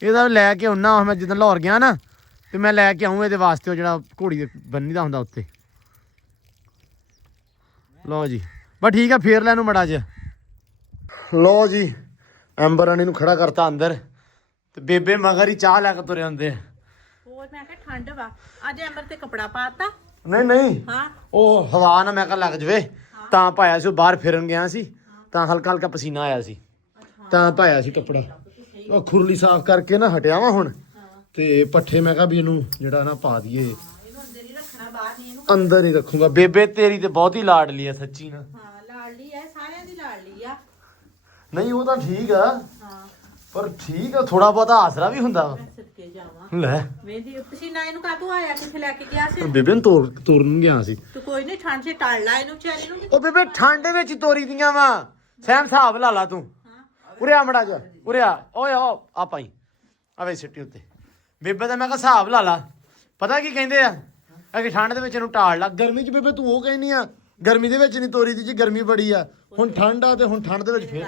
ਇਹਦਾ ਲੈ ਕੇ ਆਉਣਾ ਮੈਂ ਜਦੋਂ ਲਾਹੌਰ ਗਿਆ ਨਾ, ਤੇ ਮੈਂ ਲੈ ਕੇ ਆਊਂ ਇਹਦੇ ਵਾਸਤੇ ਉਹ ਜਿਹੜਾ ਘੋੜੀ ਦੇ ਬੰਨੀ ਦਾ ਹੁੰਦਾ ਉੱਤੇ। ਲਓ ਜੀ ਬਸ ਠੀਕ ਆ, ਫੇਰ ਲੈ ਇਹਨੂੰ ਮੜਾ ਜਿਹਾ। ਲਓ ਜੀ ਐਂਬਰ ਰਾਣੀ ਨੂੰ ਖੜਾ ਕਰਤਾ ਅੰਦਰ, ਤੇ ਬੇਬੇ ਮਗਰ ਹੀ ਚਾਹ ਲੈ ਕੇ ਤੁਰੇ ਹੁੰਦੇ ਆ। ਹੋਰ ਮੈਂ ਕਿਹਾ ਠੰਡ ਵਾ, ਅੱਜ ਐਂਬਰ ਤੇ ਕੱਪੜਾ ਪਾਤਾ। ਨਹੀਂ ਹਾਂ ਉਹ ਹਵਾ ਨਾ ਮੈਂ ਕਿਹਾ ਲੱਗ ਜਵੇ ਤਾਂ ਪਾਇਆ ਸੀ। ਉਹ ਬਾਹਰ ਫਿਰਨ ਗਿਆ ਸੀ ਤਾਂ ਹਲਕਾ ਹਲਕਾ ਪਸੀਨਾ ਆਇਆ ਸੀ ਤਾਂ ਪਾਇਆ ਸੀ ਕੱਪੜਾ। ਉਹ ਖੁਰਲੀ ਸਾਫ਼ ਕਰਕੇ ਨਾ ਹਟਿਆ ਵਾ ਹੁਣ, ਤੇ ਪੱਠੇ ਮੈਂ ਕਿਹਾ ਵੀ ਇਹਨੂੰ ਜਿਹੜਾ ਨਾ ਪਾ ਦਈਏ। ਇਹਨੂੰ ਅੰਦਰ ਹੀ ਰੱਖਣਾ, ਬਾਹਰ ਨਹੀਂ ਇਹਨੂੰ। ਅੰਦਰ ਹੀ ਰੱਖੂਗਾ। ਬੇਬੇ ਤੇਰੀ ਤੇ ਬਹੁਤ ਹੀ ਲਾਡਲੀ ਆ ਸੱਚੀ ਨਾ। ਹਾਂ ਲਾਡਲੀ ਐ, ਸਾਰਿਆਂ ਦੀ ਲਾਡਲੀ ਆ। ਨਹੀਂ ਉਹ ਤਾਂ ਠੀਕ ਆ, ਹਾਂ ਪਰ ਠੀਕ ਆ ਥੋੜਾ ਬਹੁਤਾ ਆਸਰਾ ਵੀ ਹੁੰਦਾ ਵਾ। ਮੈਂ ਸਦਕੇ ਜਾਵਾਂ। ਲੈ ਵੇਂਦੀ ਪਸੀਨਾ ਇਹਨੂੰ ਕਾਹਤੋਂ ਆਇਆ, ਕਿੱਥੇ ਲੈ ਕੇ ਗਿਆ ਸੀ? ਬੇਬੇ ਨੂੰ ਤੋਰਨ ਗਿਆ ਸੀ। ਤੂੰ ਕੋਈ ਨਹੀਂ, ਠੰਡ 'ਚ ਟਾਲ ਲਾ ਇਹਨੂੰ ਵਿਚਾਰੀ ਨੂੰ। ਉਹ ਬੇਬੇ ਠੰਡ ਵਿੱਚ ਤੋਰੀ ਦੀਆਂ ਵਾ। ਸਹਿਮ ਹਿਸਾਬ ਲਾ ਲਾ ਤੂੰ। ਉਰੇ ਆ ਮੜਾ ਜਾ, ਉਰੇ ਆ। ਓਏ ਆ ਪਾਈ ਆ ਵੇ ਸਿੱਟੀ ਉੱਤੇ। ਬੇਬੇ ਦਾ ਮੈਂ ਕਿਹਾ ਹਿਸਾਬ ਲਾ ਲਾ। ਪਤਾ ਕੀ ਕਹਿੰਦੇ ਆ ਕਿ ਠੰਡ ਦੇ ਵਿੱਚ ਇਹਨੂੰ ਟਾਲ ਲਾ। ਗਰਮੀ 'ਚ ਬੇਬੇ ਤੂੰ ਉਹ ਕਹਿੰਦੀ ਆ ਗਰਮੀ ਦੇ ਵਿੱਚ ਨਹੀਂ ਤੋਰੀ ਦੀ ਜੀ, ਗਰਮੀ ਬੜੀ ਆ। ਹੁਣ ਠੰਡ ਆ ਤੇ ਹੁਣ ਠੰਡ ਦੇ ਵਿੱਚ ਫੇਰ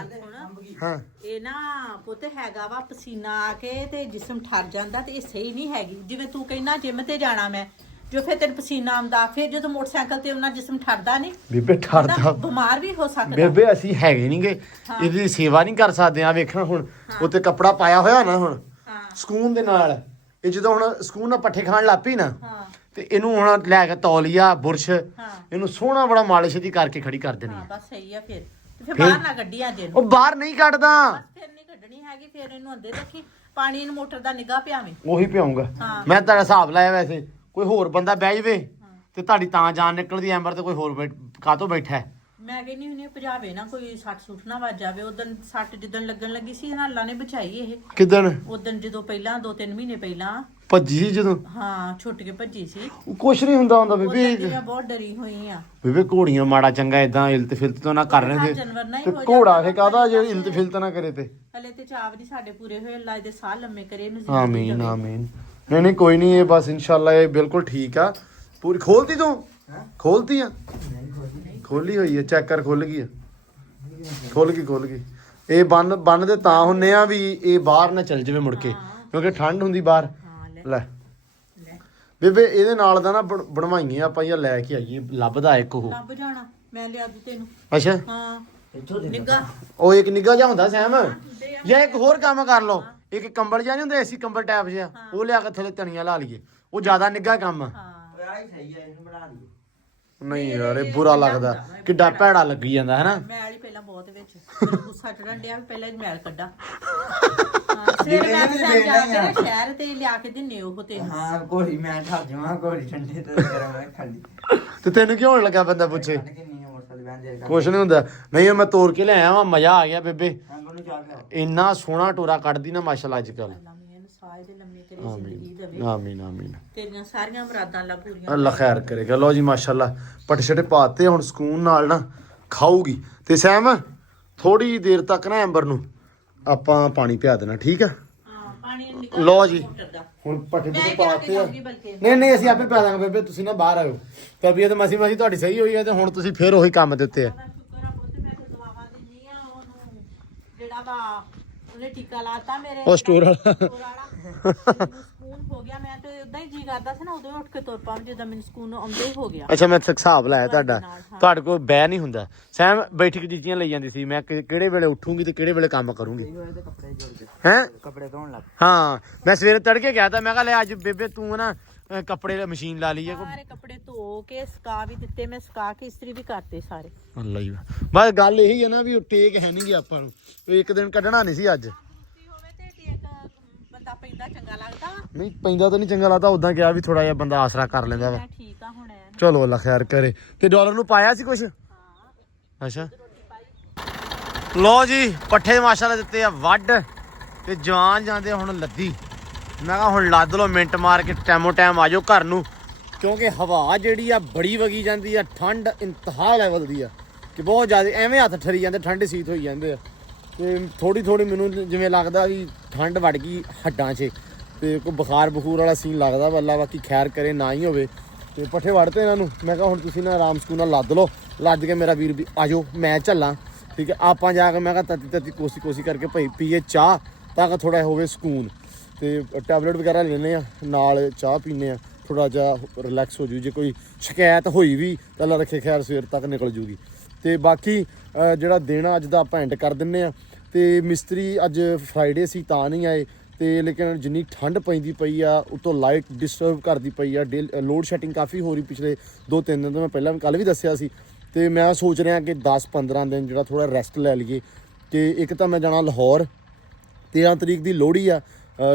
ਹਾਂ। ਇਹ ਨਾ ਪੁੱਤ ਹੈਗਾ ਵਾ, ਪਸੀਨਾ ਆ ਕੇ ਤੇ ਜਿਸਮ ਠਰ ਜਾਂਦਾ, ਤੇ ਇਹ ਸਹੀ ਨਹੀਂ ਹੈਗੀ। ਜਿਵੇਂ ਤੂੰ ਕਹਿੰਦਾ ਜਿਮ ਤੇ ਜਾਣਾ ਮੈਂ, ਜੋ ਫਿਰ ਤੈਨੂੰ ਪਸੀਨਾ ਆਉਂਦਾ, ਫਿਰ ਜਦੋਂ ਮੋਟਰਸਾਈਕਲ ਤੇ ਉਹਨਾਂ ਜਿਸਮ ਠਰਦਾ ਨਹੀਂ, ਬੇਬੇ ਠਰਦਾ ਬਿਮਾਰ ਵੀ ਹੋ ਸਕਦਾ। ਬੇਬੇ ਅਸੀਂ ਹੈਗੇ ਨਹੀਂਗੇ, ਇਹਦੀ ਸੇਵਾ ਨਹੀਂ ਕਰ ਸਕਦੇ ਆ। ਵੇਖਣਾ ਹੁਣ ਉੱਤੇ ਕੱਪੜਾ ਪਾਇਆ ਹੋਇਆ ਨਾ ਹੁਣ ਸਕੂਨ ਦੇ ਨਾਲ। ਇਹ ਜਦੋਂ ਹੁਣ ਸਕੂਨ ਨਾਲ ਪੱਠੇ ਖਾਣ ਲੱਗ ਪਈ ਨਾ, ਤੇ ਇਹਨੂੰ ਹੁਣ ਲੈ ਕੇ ਤੌਲੀਆ ਬੁਰਸ਼ ਇਹਨੂੰ ਸੋਹਣਾ ਬੜਾ ਮਾਲਿਸ਼ ਦੀ ਕਰਕੇ ਖੜੀ ਕਰ ਦੇਣੀ। ਹਾਂ ਬਸ ਸਹੀ ਆ। ਫਿਰ ਬਾਹਰ ਨਾ ਕੱਢੀ ਅੱਜ ਇਹਨੂੰ। ਉਹ ਬਾਹਰ ਨਹੀਂ ਕੱਢਦਾ, ਫਿਰ ਨਹੀਂ ਕੱਢਣੀ ਹੈਗੀ। ਫਿਰ ਇਹਨੂੰ ਅੰਦਰ ਰੱਖੀ, ਪਾਣੀ ਨੂੰ ਮੋਟਰ ਦਾ ਨਿਗਾਹ ਪਿਆਵੇਂ। ਉਹੀ ਪਿਆਉਂਗਾ ਮੈਂ। ਤੁਹਾਡਾ ਹਿਸਾਬ ਲਾਇਆ ਵੈਸੇ ਕੋਈ ਹੋਰ ਬੰਦਾ ਬਹਿ ਜਵੇ ਤੇ ਤੁਹਾਡੀ ਤਾਂ ਜਾਨ ਨਿਕਲਦੀ ਐਂਬਰ ਤੇ ਕੋਈ ਹੋਰ ਕਾਹਤੋਂ ਬੈਠਾ ਹੈ। ਮੈਂ ਕਹਿੰਦੀ ਹੁੰਦੀ ਭਜਾਵੇ ਨਾ, ਕੋਈ ਸੱਟ ਸੁੱਟ ਨਾ ਵੱਜ ਜਾਵੇ। ਉਦੋਂ ਸੱਟ ਜਿੱਦਣ ਲੱਗਣ ਲੱਗੀ ਸੀ ਅੱਲਾ ਨੇ ਬਚਾਈ ਇਹ। ਕਿਦਣ ਉਦੋਂ ਜਦੋਂ ਪਹਿਲਾਂ 2-3 ਮਹੀਨੇ ਪਹਿਲਾਂ ਭੱਜੀ ਸੀ ਜਦੋਂ? ਹਾਂ ਛੁੱਟ ਕੇ ਭੱਜੀ ਸੀ। ਕੁਛ ਨਹੀਂ ਹੁੰਦਾ ਉਦੋਂ ਬੇਬੇ। ਦੀ ਮੈਂ ਬਹੁਤ ਡਰੀ ਹੋਈ ਆ। ਬੇਬੇ ਘੋੜੀਆਂ ਮਾੜਾ ਚੰਗਾ ਇਦਾਂ ਇਲਤ ਫਿਲਤ ਤੋਂ ਨਾ ਕਰ ਰਹੇ ਜਾਨਵਰ ਨਾ ਹੀ ਤੇ ਹੋ ਘੋੜਾ ਫੇ ਕਾਹਦਾ ਜੇ ਇਲਤ ਫਿਲਤ ਨਾ ਕਰੇ ਤੇ। ਹਲੇ ਤੇ ਚਾਵ ਨਹੀਂ ਸਾਡੇ ਪੂਰੇ ਹੋਏ। ਅੱਲਾ ਇਹਦੇ ਸਾਹ ਲੰਮੇ ਕਰੇ, ਇਹਨੂੰ ਆਮੀਨ ਆਮੀਨ। ਨਹੀਂ ਕੋਈ ਨਹੀਂ, ਇਹ ਬਸ ਇਨਸ਼ਾਅੱਲਾ ਇਹ ਬਿਲਕੁਲ ਠੀਕ ਆ। ਪੂਰੀ ਖੋਲਤੀ ਤੂੰ? ਖੋਲਤੀ ਆ? ਖੋਲੀ ਹੋਈ ਹੈ, ਚੈੱਕ ਕਰ। ਖੁੱਲ ਗਈ ਆ, ਖੁੱਲ ਗਈ। ਇਹ ਬੰਨ ਦੇ ਤਾਂ ਹੁੰਨੇ ਆ ਵੀ ਇਹ ਬਾਹਰ ਨਾ ਚੱਲ ਜਾਵੇ ਮੁੜ ਕੇ, ਕਿਉਂਕਿ ਠੰਡ ਹੁੰਦੀ ਬਾਹਰ। ਲੈ ਬੇਬੇ ਇਹਦੇ ਨਾਲ ਦਾ ਨਾ ਬਣਵਾਈਏ ਆਪਾਂ ਜਾਂ ਲੈ ਕੇ ਆਈਏ। ਲੱਭਦਾ ਇੱਕ ਉਹ ਲੱਭ ਜਾਣਾ, ਮੈਂ ਲਿਆ ਦੂ ਤੈਨੂੰ। ਅੱਛਾ ਹਾਂ ਨਿੱਗਾ ਉਹ ਇੱਕ ਨਿੱਘਾ ਜਿਹਾ ਹੁੰਦਾ ਸੈਮ। ਜਾਂ ਇੱਕ ਹੋਰ ਕੰਮ ਕਰ ਲਓ, ਇੱਕ ਕੰਬਲ ਜਿਹਾ ਨਹੀਂ ਹੁੰਦਾ ਏਸੀ ਕੰਬਲ ਟਾਈਪ ਜਿਹਾ, ਉਹ ਲਿਆ ਕੇ ਥੱਲੇ ਤਣੀਆਂ ਲਾ ਲਈਏ। ਉਹ ਜ਼ਿਆਦਾ ਨਿੱਘਾ ਕੰਮ ਆ। ਨਹੀਂ ਯਾਰ ਇਹ ਬੁਰਾ ਲੱਗਦਾ, ਕਿੱਡਾ ਭੈੜਾ ਲੱਗੀ ਜਾਂਦਾ ਹੈ ਨਾ। ਮੈਲ ਹੀ ਪਹਿਲਾਂ ਬਹੁਤ ਵਿੱਚ ਮੈਨੂੰ ਗੁੱਸਾ ਚੜਨ ਡਿਆ ਵੀ ਪਹਿਲਾਂ ਹੀ ਮੈਲ ਕੱਢਾ। ਸਵੇਰ ਮੈਂ ਤਾਂ ਜਾ ਕੇ ਨਾ ਸ਼ਹਿਰ ਤੇ ਲਿਆ ਕੇ ਦਿੰਨੇ ਉਹ ਤੈਨੂੰ। ਹਾਂ ਘੋੜੀ ਮੈਂ ਠਾ ਜਾਵਾਂ, ਘੋੜੀ ਠੰਡੇ ਤੇ ਗਰਮ ਹੈ ਖਾਲੀ। ਤੇ ਤੈਨੂੰ ਕਿਉਂ ਹੋਣ ਲੱਗਾ ਬੰਦਾ ਪੁੱਛੇ? ਕਿੰਨੀ ਮੋਟਰਸਾਈਕਲ ਬੈਨ ਦੇ ਕੁਛ ਨਹੀਂ ਹੁੰਦਾ। ਨਹੀਂ ਮੈਂ ਤੋੜ ਕੇ ਲਿਆਇਆ ਵਾ, ਮਜ਼ਾ ਆ ਗਿਆ ਬੇਬੇ। ਅੰਗੋਂ ਨੂੰ ਚਾਹ ਲਿਆਓ। ਇੰਨਾ ਸੋਹਣਾ ਟੋਰਾ ਕੱਢਦੀ ਨਾ ਮਾਸ਼ਾਅੱਲਾ ਅੱਜ ਕੱਲ। ਸਾਹ ਦੇ ਲੰਮੇ ਕਰੇ, ਜ਼ਿੰਦਗੀ ਦੇਵੇ। ਆਮੀਨ ਆਮੀਨ। ਤੇਰੀਆਂ ਸਾਰੀਆਂ ਮੁਰਾਦਾਂ ਅੱਲਾ ਪੂਰੀਆਂ। ਅੱਲਾ ਖੈਰ ਕਰੇਗਾ। ਲਓ ਜੀ ਮਾਸ਼ਾਅੱਲਾ ਪੱਠੇ ਛੱਟੇ ਪਾਤੇ, ਹੁਣ ਸਕੂਨ ਨਾਲ ਨਾ ਖਾਊਗੀ। ਤੇ ਸੈਮ ਥੋੜੀ ਦੇਰ ਤੱਕ ਨਾ ਐਂਬਰ ਨੂੰ ਆਪਾਂ ਪਾਣੀ ਪਿਆ ਦੇਣਾ, ਠੀਕ ਆ? ਹਾਂ ਪਾਣੀ ਨਿਕਲ। ਲਓ ਜੀ ਮੋਟਰ ਦਾ ਹੁਣ ਪੱਠੇ ਮੈਂ ਤੇ ਕਿਹਾ ਪਾਤੇ ਆ। ਕਿ ਬਲਕਿ ਨਹੀਂ ਅਸੀਂ ਆਪੇ ਪਾ ਦਾਂਗੇ ਬੇਬੇ, ਤੁਸੀਂ ਨਾ ਬਾਹਰ ਆਇਓ। ਤਬੀਅਤ ਮਸੀ ਤੁਹਾਡੀ ਸਹੀ ਹੋਈ ਹੈ ਤੇ ਹੁਣ ਤੁਸੀਂ ਫੇਰ ਉਹੀ ਕੰਮ ਦੇ ਉੱਤੇ ਆ। ਸ਼ੁਕਰ ਆ ਪੁੱਤ, ਮੈਂ ਤੇ ਦੁਆਵਾਂ ਦਿੰਨੀ ਆ ਉਹਨੂੰ ਜਿਹੜਾ ਵਾ ਉਹਨੇ ਟੀਕਾ ਲਾਤਾ ਮੇਰੇ ਉਹ ਸਟੋਰ ਵਾਲਾ। ਸਕੂਨ ਹੋ ਗਿਆ। ਮੈਂ ਤੇ ਉਦਾਂ ਹੀ ਜੀ ਕਰਦਾ ਸੀ ਨਾ, ਉਦੋਂ ਹੀ ਉੱਠ ਕੇ ਤੁਰ ਪਾਂ ਜਦੋਂ ਮੈਨੂੰ ਸਕੂਨ ਆਉਂਦਾ ਹੀ ਹੋ ਗਿਆ। ਅੱਛਾ ਮੈਂ ਹਿਸਾਬ ਲਾਇਆ ਤੁਹਾਡਾ, ਤੁਹਾਡੇ ਕੋਲ ਬਹਿ ਨਹੀਂ ਹੁੰਦਾ। ਸੈਮ ਬੈਠੀ ਚੀਜ਼ੀਆਂ ਲਈ ਜਾਂਦੀ ਸੀ, ਮੈਂ ਕਿਹੜੇ ਵੇਲੇ ਉੱਠੂਗੀ ਤੇ ਕਿਹੜੇ ਵੇਲੇ ਕੰਮ ਕਰੂੰਗੀ। ਕੱਪੜੇ ਜੋੜ ਕੇ ਹੈਂ ਕੱਪੜੇ ਧੋਣ ਲੱਗ। ਹਾਂ ਮੈਂ ਸਵੇਰੇ ਤੜਕੇ ਗਿਆ ਤਾਂ ਮੈਂ ਕਿਹਾ ਲੈ ਅੱਜ ਬੇਬੇ ਤੂੰ ਨਾ ਕੱਪੜੇ ਮਸ਼ੀਨ ਲਾ ਲਈ ਹੈ। ਸਾਰੇ ਕੱਪੜੇ ਧੋ ਕੇ ਸੁਕਾ ਵੀ ਦਿੱਤੇ, ਮੈਂ ਸੁਕਾ ਕੇ ਇਸਤਰੀ ਵੀ ਕਰਤੇ ਸਾਰੇ। ਅੱਲਾ ਹੀ ਬਸ ਗੱਲ ਇਹੀ ਹੈ ਨਾ ਵੀ ਉਹ ਟੇਕ ਹੈ ਨਹੀਂ ਗੀ ਆਪਾਂ ਨੂੰ, ਇੱਕ ਦਿਨ ਕੱਢਣਾ ਨਹੀਂ ਸੀ ਅੱਜ। ਹੋਵੇ ਤੇ ਟੇਕ ਬੰਦਾ ਪੈਂਦਾ ਚੰਗਾ ਲੱਗਦਾ ਵਾ। ਨਹੀਂ ਪੈਂਦਾ ਤਾਂ ਨਹੀਂ ਚੰਗਾ ਲੱਗਦਾ, ਉਦਾਂ ਕਿਹਾ ਵੀ ਥੋੜਾ ਜਿਹਾ ਬੰਦਾ ਆਸਰਾ ਕਰ ਲੈਂਦਾ ਵਾ। ਮੈਂ ਠੀਕ ਆ ਹੁਣ ਐਨ। ਚਲੋ ਅੱਲਾ ਖੈਰ ਕਰੇ। ਤੇ ਡਾਲਰ ਨੂੰ ਪਾਇਆ ਸੀ ਕੁਛ? ਅੱਛਾ ਲੋ ਜੀ ਪੱਠੇ ਮਾਸ਼ਾਅੱਲਾ ਦਿੱਤੇ ਆ ਵੱਢ, ਤੇ ਜਵਾਨ ਜਾਂਦੇ ਹੁਣ ਲੱਦੀ। ਮੈਂ ਕਿਹਾ ਹੁਣ ਲੱਦ ਲਓ, ਮਿੰਟ ਮਾਰ ਕੇ ਟੈਮੋ ਟਾਈਮ ਆ ਜਾਓ ਘਰ ਨੂੰ, ਕਿਉਂਕਿ ਹਵਾ ਜਿਹੜੀ ਆ ਬੜੀ ਵਗੀ ਜਾਂਦੀ ਆ। ਠੰਡ ਇੰਤਹਾ ਲੈਵਲ ਦੀ ਆ ਕਿ ਬਹੁਤ ਜ਼ਿਆਦਾ ਐਵੇਂ ਹੱਥ ਠਰੀ ਜਾਂਦੇ, ਠੰਡੇ ਸੀਤ ਹੋਈ ਜਾਂਦੇ ਆ। ਤੇ ਥੋੜੀ ਮੈਨੂੰ ਜਿਵੇਂ ਲੱਗਦਾ ਵੀ ਠੰਡ ਵੜ ਗਈ ਹੱਡਾਂ 'ਚ ਤੇ ਕੋਈ ਬੁਖਾਰ ਬਖੂਰ ਵਾਲਾ ਸੀਨ ਲੱਗਦਾ ਵੱਲਾ, ਬਾਕੀ ਖੈਰ ਕਰੇ ਨਾ ਹੀ ਹੋਵੇ। ਤੇ ਪੱਠੇ ਵੜਤੇ ਇਹਨਾਂ ਨੂੰ, ਮੈਂ ਕਿਹਾ ਹੁਣ ਤੁਸੀਂ ਨਾ ਆਰਾਮ ਸਕੂਨ ਨਾਲ ਲੱਦ ਲਓ, ਲੱਦ ਕੇ ਮੇਰਾ ਵੀਰ ਵੀ ਆ ਜਾਓ ਮੈਂ ਚੱਲਾਂ, ਠੀਕ ਹੈ। ਆਪਾਂ ਜਾ ਕੇ ਮੈਂ ਕਿਹਾ ਤਤੀ ਕੋਸੀ ਕਰਕੇ ਭਾਈ ਪੀਏ ਚਾਹ ਤਾਂ ਕਿ ਥੋੜਾ ਹੋਵੇ ਸਕੂਨ, ਤੇ ਟੈਬਲੇਟ ਵਗੈਰਾ ਲੈਂਦੇ ਆ ਨਾਲ ਚਾਹ ਪੀਂਦੇ ਆ, ਥੋੜਾ ਜਿਹਾ ਰਿਲੈਕਸ ਹੋ ਜੂ। ਜੇ ਕੋਈ ਸ਼ਿਕਾਇਤ ਹੋਈ ਵੀ ਤਾਂ ਅੱਲਾ ਰੱਖੇ ਖੈਰ ਸਵੇਰ ਤੱਕ ਨਿਕਲ ਜੂਗੀ। ਤੇ ਬਾਕੀ ਜਿਹੜਾ ਦਿਨ ਅੱਜ ਦਾ ਆਪਾਂ ਐਂਡ ਕਰ ਦਿੰਦੇ ਆ। ਤੇ ਮਿਸਤਰੀ ਅੱਜ ਫਰਾਈਡੇ ਸੀ ਤਾਂ ਨਹੀਂ ਆਏ, ਤੇ ਲੇਕਿਨ ਜਿੰਨੀ ਠੰਡ ਪੈਂਦੀ ਪਈ ਆ ਉਤੋਂ ਲਾਈਟ ਡਿਸਟਰਬ ਕਰਦੀ ਪਈ ਆ, ਲੋਡ ਸ਼ੈਡਿੰਗ ਕਾਫੀ ਹੋ ਰਹੀ ਪਿਛਲੇ 2-3 ਦਿਨ ਤੋਂ, ਮੈਂ ਪਹਿਲਾਂ ਕੱਲ੍ਹ ਵੀ ਦੱਸਿਆ ਸੀ। ਤੇ ਮੈਂ ਸੋਚ ਰਿਹਾ ਕਿ 10-15 ਦਿਨ ਜਿਹੜਾ ਥੋੜਾ ਰੈਸਟ ਲੈ ਲਈਏ। ਕਿ ਇੱਕ ਤਾਂ ਮੈਂ ਜਾਣਾ ਲਾਹੌਰ, 13 ਤਰੀਕ ਦੀ ਲੋਹੜੀ ਆ,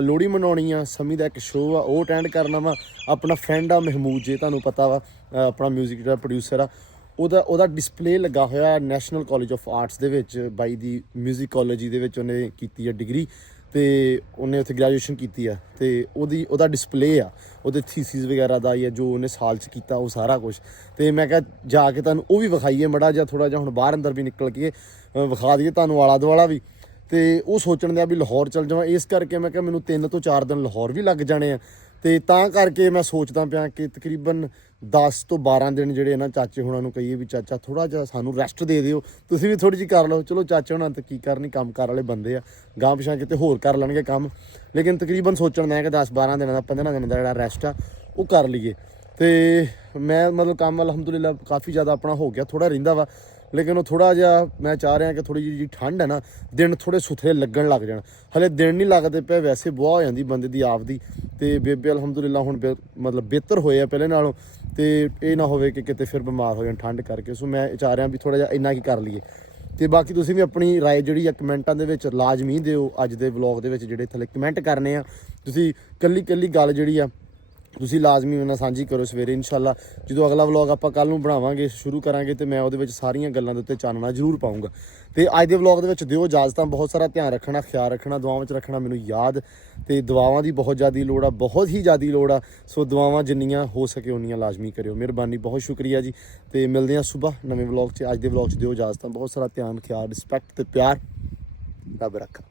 ਲੋਹੜੀ ਮਨਾਉਣੀ ਆ, ਸਮੀ ਦਾ ਇੱਕ ਸ਼ੋਅ ਆ ਉਹ ਅਟੈਂਡ ਕਰਨਾ ਵਾ। ਆਪਣਾ ਫਰੈਂਡ ਆ ਮਹਿਮੂਦ, ਜੇ ਤੁਹਾਨੂੰ ਪਤਾ ਵਾ ਆਪਣਾ ਮਿਊਜ਼ਿਕ ਜਿਹੜਾ ਪ੍ਰੋਡਿਊਸਰ ਆ, ਉਹਦਾ ਡਿਸਪਲੇ ਲੱਗਾ ਹੋਇਆ ਨੈਸ਼ਨਲ ਕਾਲਜ ਆਫ ਆਰਟਸ ਦੇ ਵਿੱਚ, ਬਾਈ ਦੀ ਮਿਊਜ਼ਿਕੋਲੋਜੀ ਦੇ ਵਿੱਚ ਉਹਨੇ ਕੀਤੀ ਆ ਡਿਗਰੀ, ਤੇ ਉਹਨੇ ਉੱਥੇ ਗ੍ਰੈਜੂਏਸ਼ਨ ਕੀਤੀ ਆ। ਤੇ ਉਹਦਾ ਡਿਸਪਲੇ ਆ, ਉਹਦੇ ਥੀਸਿਸ ਵਗੈਰਾ ਦਾ ਜਾਂ ਜੋ ਉਹਨੇ ਸਾਲ 'ਚ ਕੀਤਾ ਉਹ ਸਾਰਾ ਕੁਝ। ਤੇ ਮੈਂ ਕਿਹਾ ਜਾ ਕੇ ਤੁਹਾਨੂੰ ਉਹ ਵੀ ਵਿਖਾਈਏ ਮੜਾ ਜਿਹਾ, ਥੋੜਾ ਜਿਹਾ ਹੁਣ ਬਾਹਰ ਅੰਦਰ ਵੀ ਨਿਕਲ ਕੇ ਵਿਖਾ ਦਈਏ ਤੁਹਾਨੂੰ ਆਲਾ ਦੁਆਲਾ ਵੀ। ਤੇ ਉਹ ਸੋਚਣ ਦਿਆ ਵੀ ਲਾਹੌਰ ਚੱਲ ਜਾਵਾਂ, ਇਸ ਕਰਕੇ ਮੈਂ ਕਿਹਾ ਮੈਨੂੰ 3 ਤੋਂ 4 ਦਿਨ ਲਾਹੌਰ ਵੀ ਲੱਗ ਜਾਣੇ ਆ। ਤੇ ਤਾਂ ਕਰਕੇ ਮੈਂ ਸੋਚਦਾ ਪਿਆ ਕਿ ਤਕਰੀਬਨ 10 ਤੋਂ 12 ਦਿਨ ਜਿਹੜੇ ਨਾ ਚਾਚੇ ਹੁਣਾਂ ਨੂੰ ਕਹੀਏ ਵੀ ਚਾਚਾ ਥੋੜਾ ਜਿਹਾ ਸਾਨੂੰ ਰੈਸਟ ਦੇ ਦਿਓ, ਤੁਸੀਂ ਵੀ ਥੋੜੀ ਜਿਹੀ ਕਰ ਲਓ। ਚਲੋ ਚਾਚੇ ਹੁਣਾਂ ਤਾਂ ਕੀ ਕਰਨੀ, ਕੰਮ ਕਾਰ ਵਾਲੇ ਬੰਦੇ ਆ, ਗਾਂਹ ਪਿਛਾਂ ਕਿਤੇ ਹੋਰ ਕਰ ਲੈਣਗੇ ਕੰਮ, ਲੇਕਿਨ ਤਕਰੀਬਨ ਸੋਚਣ ਦਾ ਕਿ 10-12 ਦਿਨਾਂ ਦਾ 15 ਦਿਨਾਂ ਦਾ ਜਿਹੜਾ ਰੈਸਟ ਆ ਉਹ ਕਰ ਲਈਏ। ਤੇ ਮੈਂ ਮਤਲਬ ਕੰਮ ਅਲਹਮਦੁਲਿਲਾ ਕਾਫੀ ਜ਼ਿਆਦਾ ਆਪਣਾ ਹੋ ਗਿਆ, ਥੋੜਾ ਰਹਿੰਦਾ ਵਾ, ਲੇਕਿਨ ਉਹ ਥੋੜਾ ਜਿਹਾ ਮੈਂ ਚਾਹ ਰਿਹਾ ਕਿ ਥੋੜੀ ਜਿਹੀ ਠੰਡ ਹੈ ਨਾ, ਦਿਨ ਥੋੜੇ ਸੁਥਰੇ ਲੱਗਣ ਲੱਗ ਜਾਣ। ਹਲੇ ਦਿਨ ਨਹੀਂ ਲੱਗਦੇ ਪਏ, ਵੈਸੇ ਬੁਆ ਹੋ ਜਾਂਦੀ ਬੰਦੇ ਦੀ ਆਪਦੀ। ਤੇ ਬੇਬੇ ਅਲਹਮਦੁਲਿਲਾ ਹੁਣ ਮਤਲਬ ਬਿਹਤਰ ਹੋਏ ਆ ਪਹਿਲੇ ਨਾਲੋਂ, ਤੇ ਇਹ ਨਾ ਹੋਵੇ ਕਿ ਕਿਤੇ ਫਿਰ ਬਿਮਾਰ ਹੋ ਜਾਣ ਠੰਡ ਕਰਕੇ। ਸੋ ਮੈਂ ਚਾਹ ਰਿਹਾ ਵੀ ਥੋੜਾ ਜਿਹਾ ਇੰਨਾ ਕੀ ਕਰ ਲਈਏ। ਤੇ ਬਾਕੀ ਤੁਸੀਂ ਵੀ ਆਪਣੀ ਰਾਏ ਜਿਹੜੀ ਆ ਕਮੈਂਟਾਂ ਦੇ ਵਿੱਚ ਲਾਜ਼ਮੀ ਦਿਓ। ਅੱਜ ਦੇ ਵਲੌਗ ਦੇ ਵਿੱਚ ਜਿਹੜੇ ਥੱਲੇ ਕਮੈਂਟ ਕਰਨੇ ਆ, ਤੁਸੀਂ ਕੱਲੀ ਗੱਲ ਜਿਹੜੀ ਆ ਤੁਸੀਂ ਲਾਜ਼ਮੀ ਉਹਨਾਂ ਨਾਲ ਸਾਂਝੀ ਕਰੋ। ਸਵੇਰੇ ਇਨਸ਼ਾਅੱਲਾ ਜਦੋਂ ਅਗਲਾ ਵਲੌਗ ਆਪਾਂ ਕੱਲ੍ਹ ਨੂੰ ਬਣਾਵਾਂਗੇ, ਸ਼ੁਰੂ ਕਰਾਂਗੇ, ਤੇ ਮੈਂ ਉਹਦੇ ਵਿੱਚ ਸਾਰੀਆਂ ਗੱਲਾਂ ਦੇ ਉੱਤੇ ਚਾਨਣਾ ਜ਼ਰੂਰ ਪਾਊਂਗਾ। ਤੇ ਅੱਜ ਦੇ ਵਲੌਗ ਦੇ ਵਿੱਚ ਦਿਓ ਇਜਾਜ਼ਤਾਂ। ਬਹੁਤ ਸਾਰਾ ਧਿਆਨ ਰੱਖਣਾ, ਖਿਆਲ ਰੱਖਣਾ, ਦੁਆਵਾਂ ਵਿੱਚ ਰੱਖਣਾ ਮੈਨੂੰ ਯਾਦ। ਤੇ ਦੁਆਵਾਂ ਦੀ ਬਹੁਤ ਜ਼ਿਆਦਾ ਲੋੜ ਆ, ਬਹੁਤ ਹੀ ਜ਼ਿਆਦਾ ਲੋੜ ਆ। ਸੋ ਦੁਆਵਾਂ ਜਿੰਨੀਆਂ ਹੋ ਸਕੇ ਉਨੀਆਂ ਲਾਜ਼ਮੀ ਕਰਿਓ, ਮਿਹਰਬਾਨੀ, ਬਹੁਤ ਸ਼ੁਕਰੀਆ ਜੀ। ਤੇ ਮਿਲਦੇ ਹਾਂ ਸੁਬਾਹ ਨਵੇਂ ਵਲੌਗ 'ਚ। ਅੱਜ ਦੇ ਵਲੌਗ 'ਚ ਦਿਓ ਇਜਾਜ਼ਤਾਂ। ਬਹੁਤ ਸਾਰਾ ਧਿਆਨ, ਖਿਆਲ, ਰਿਸਪੈਕਟ ਤੇ ਪਿਆਰ। ਰੱਬ ਰੱਖਾ।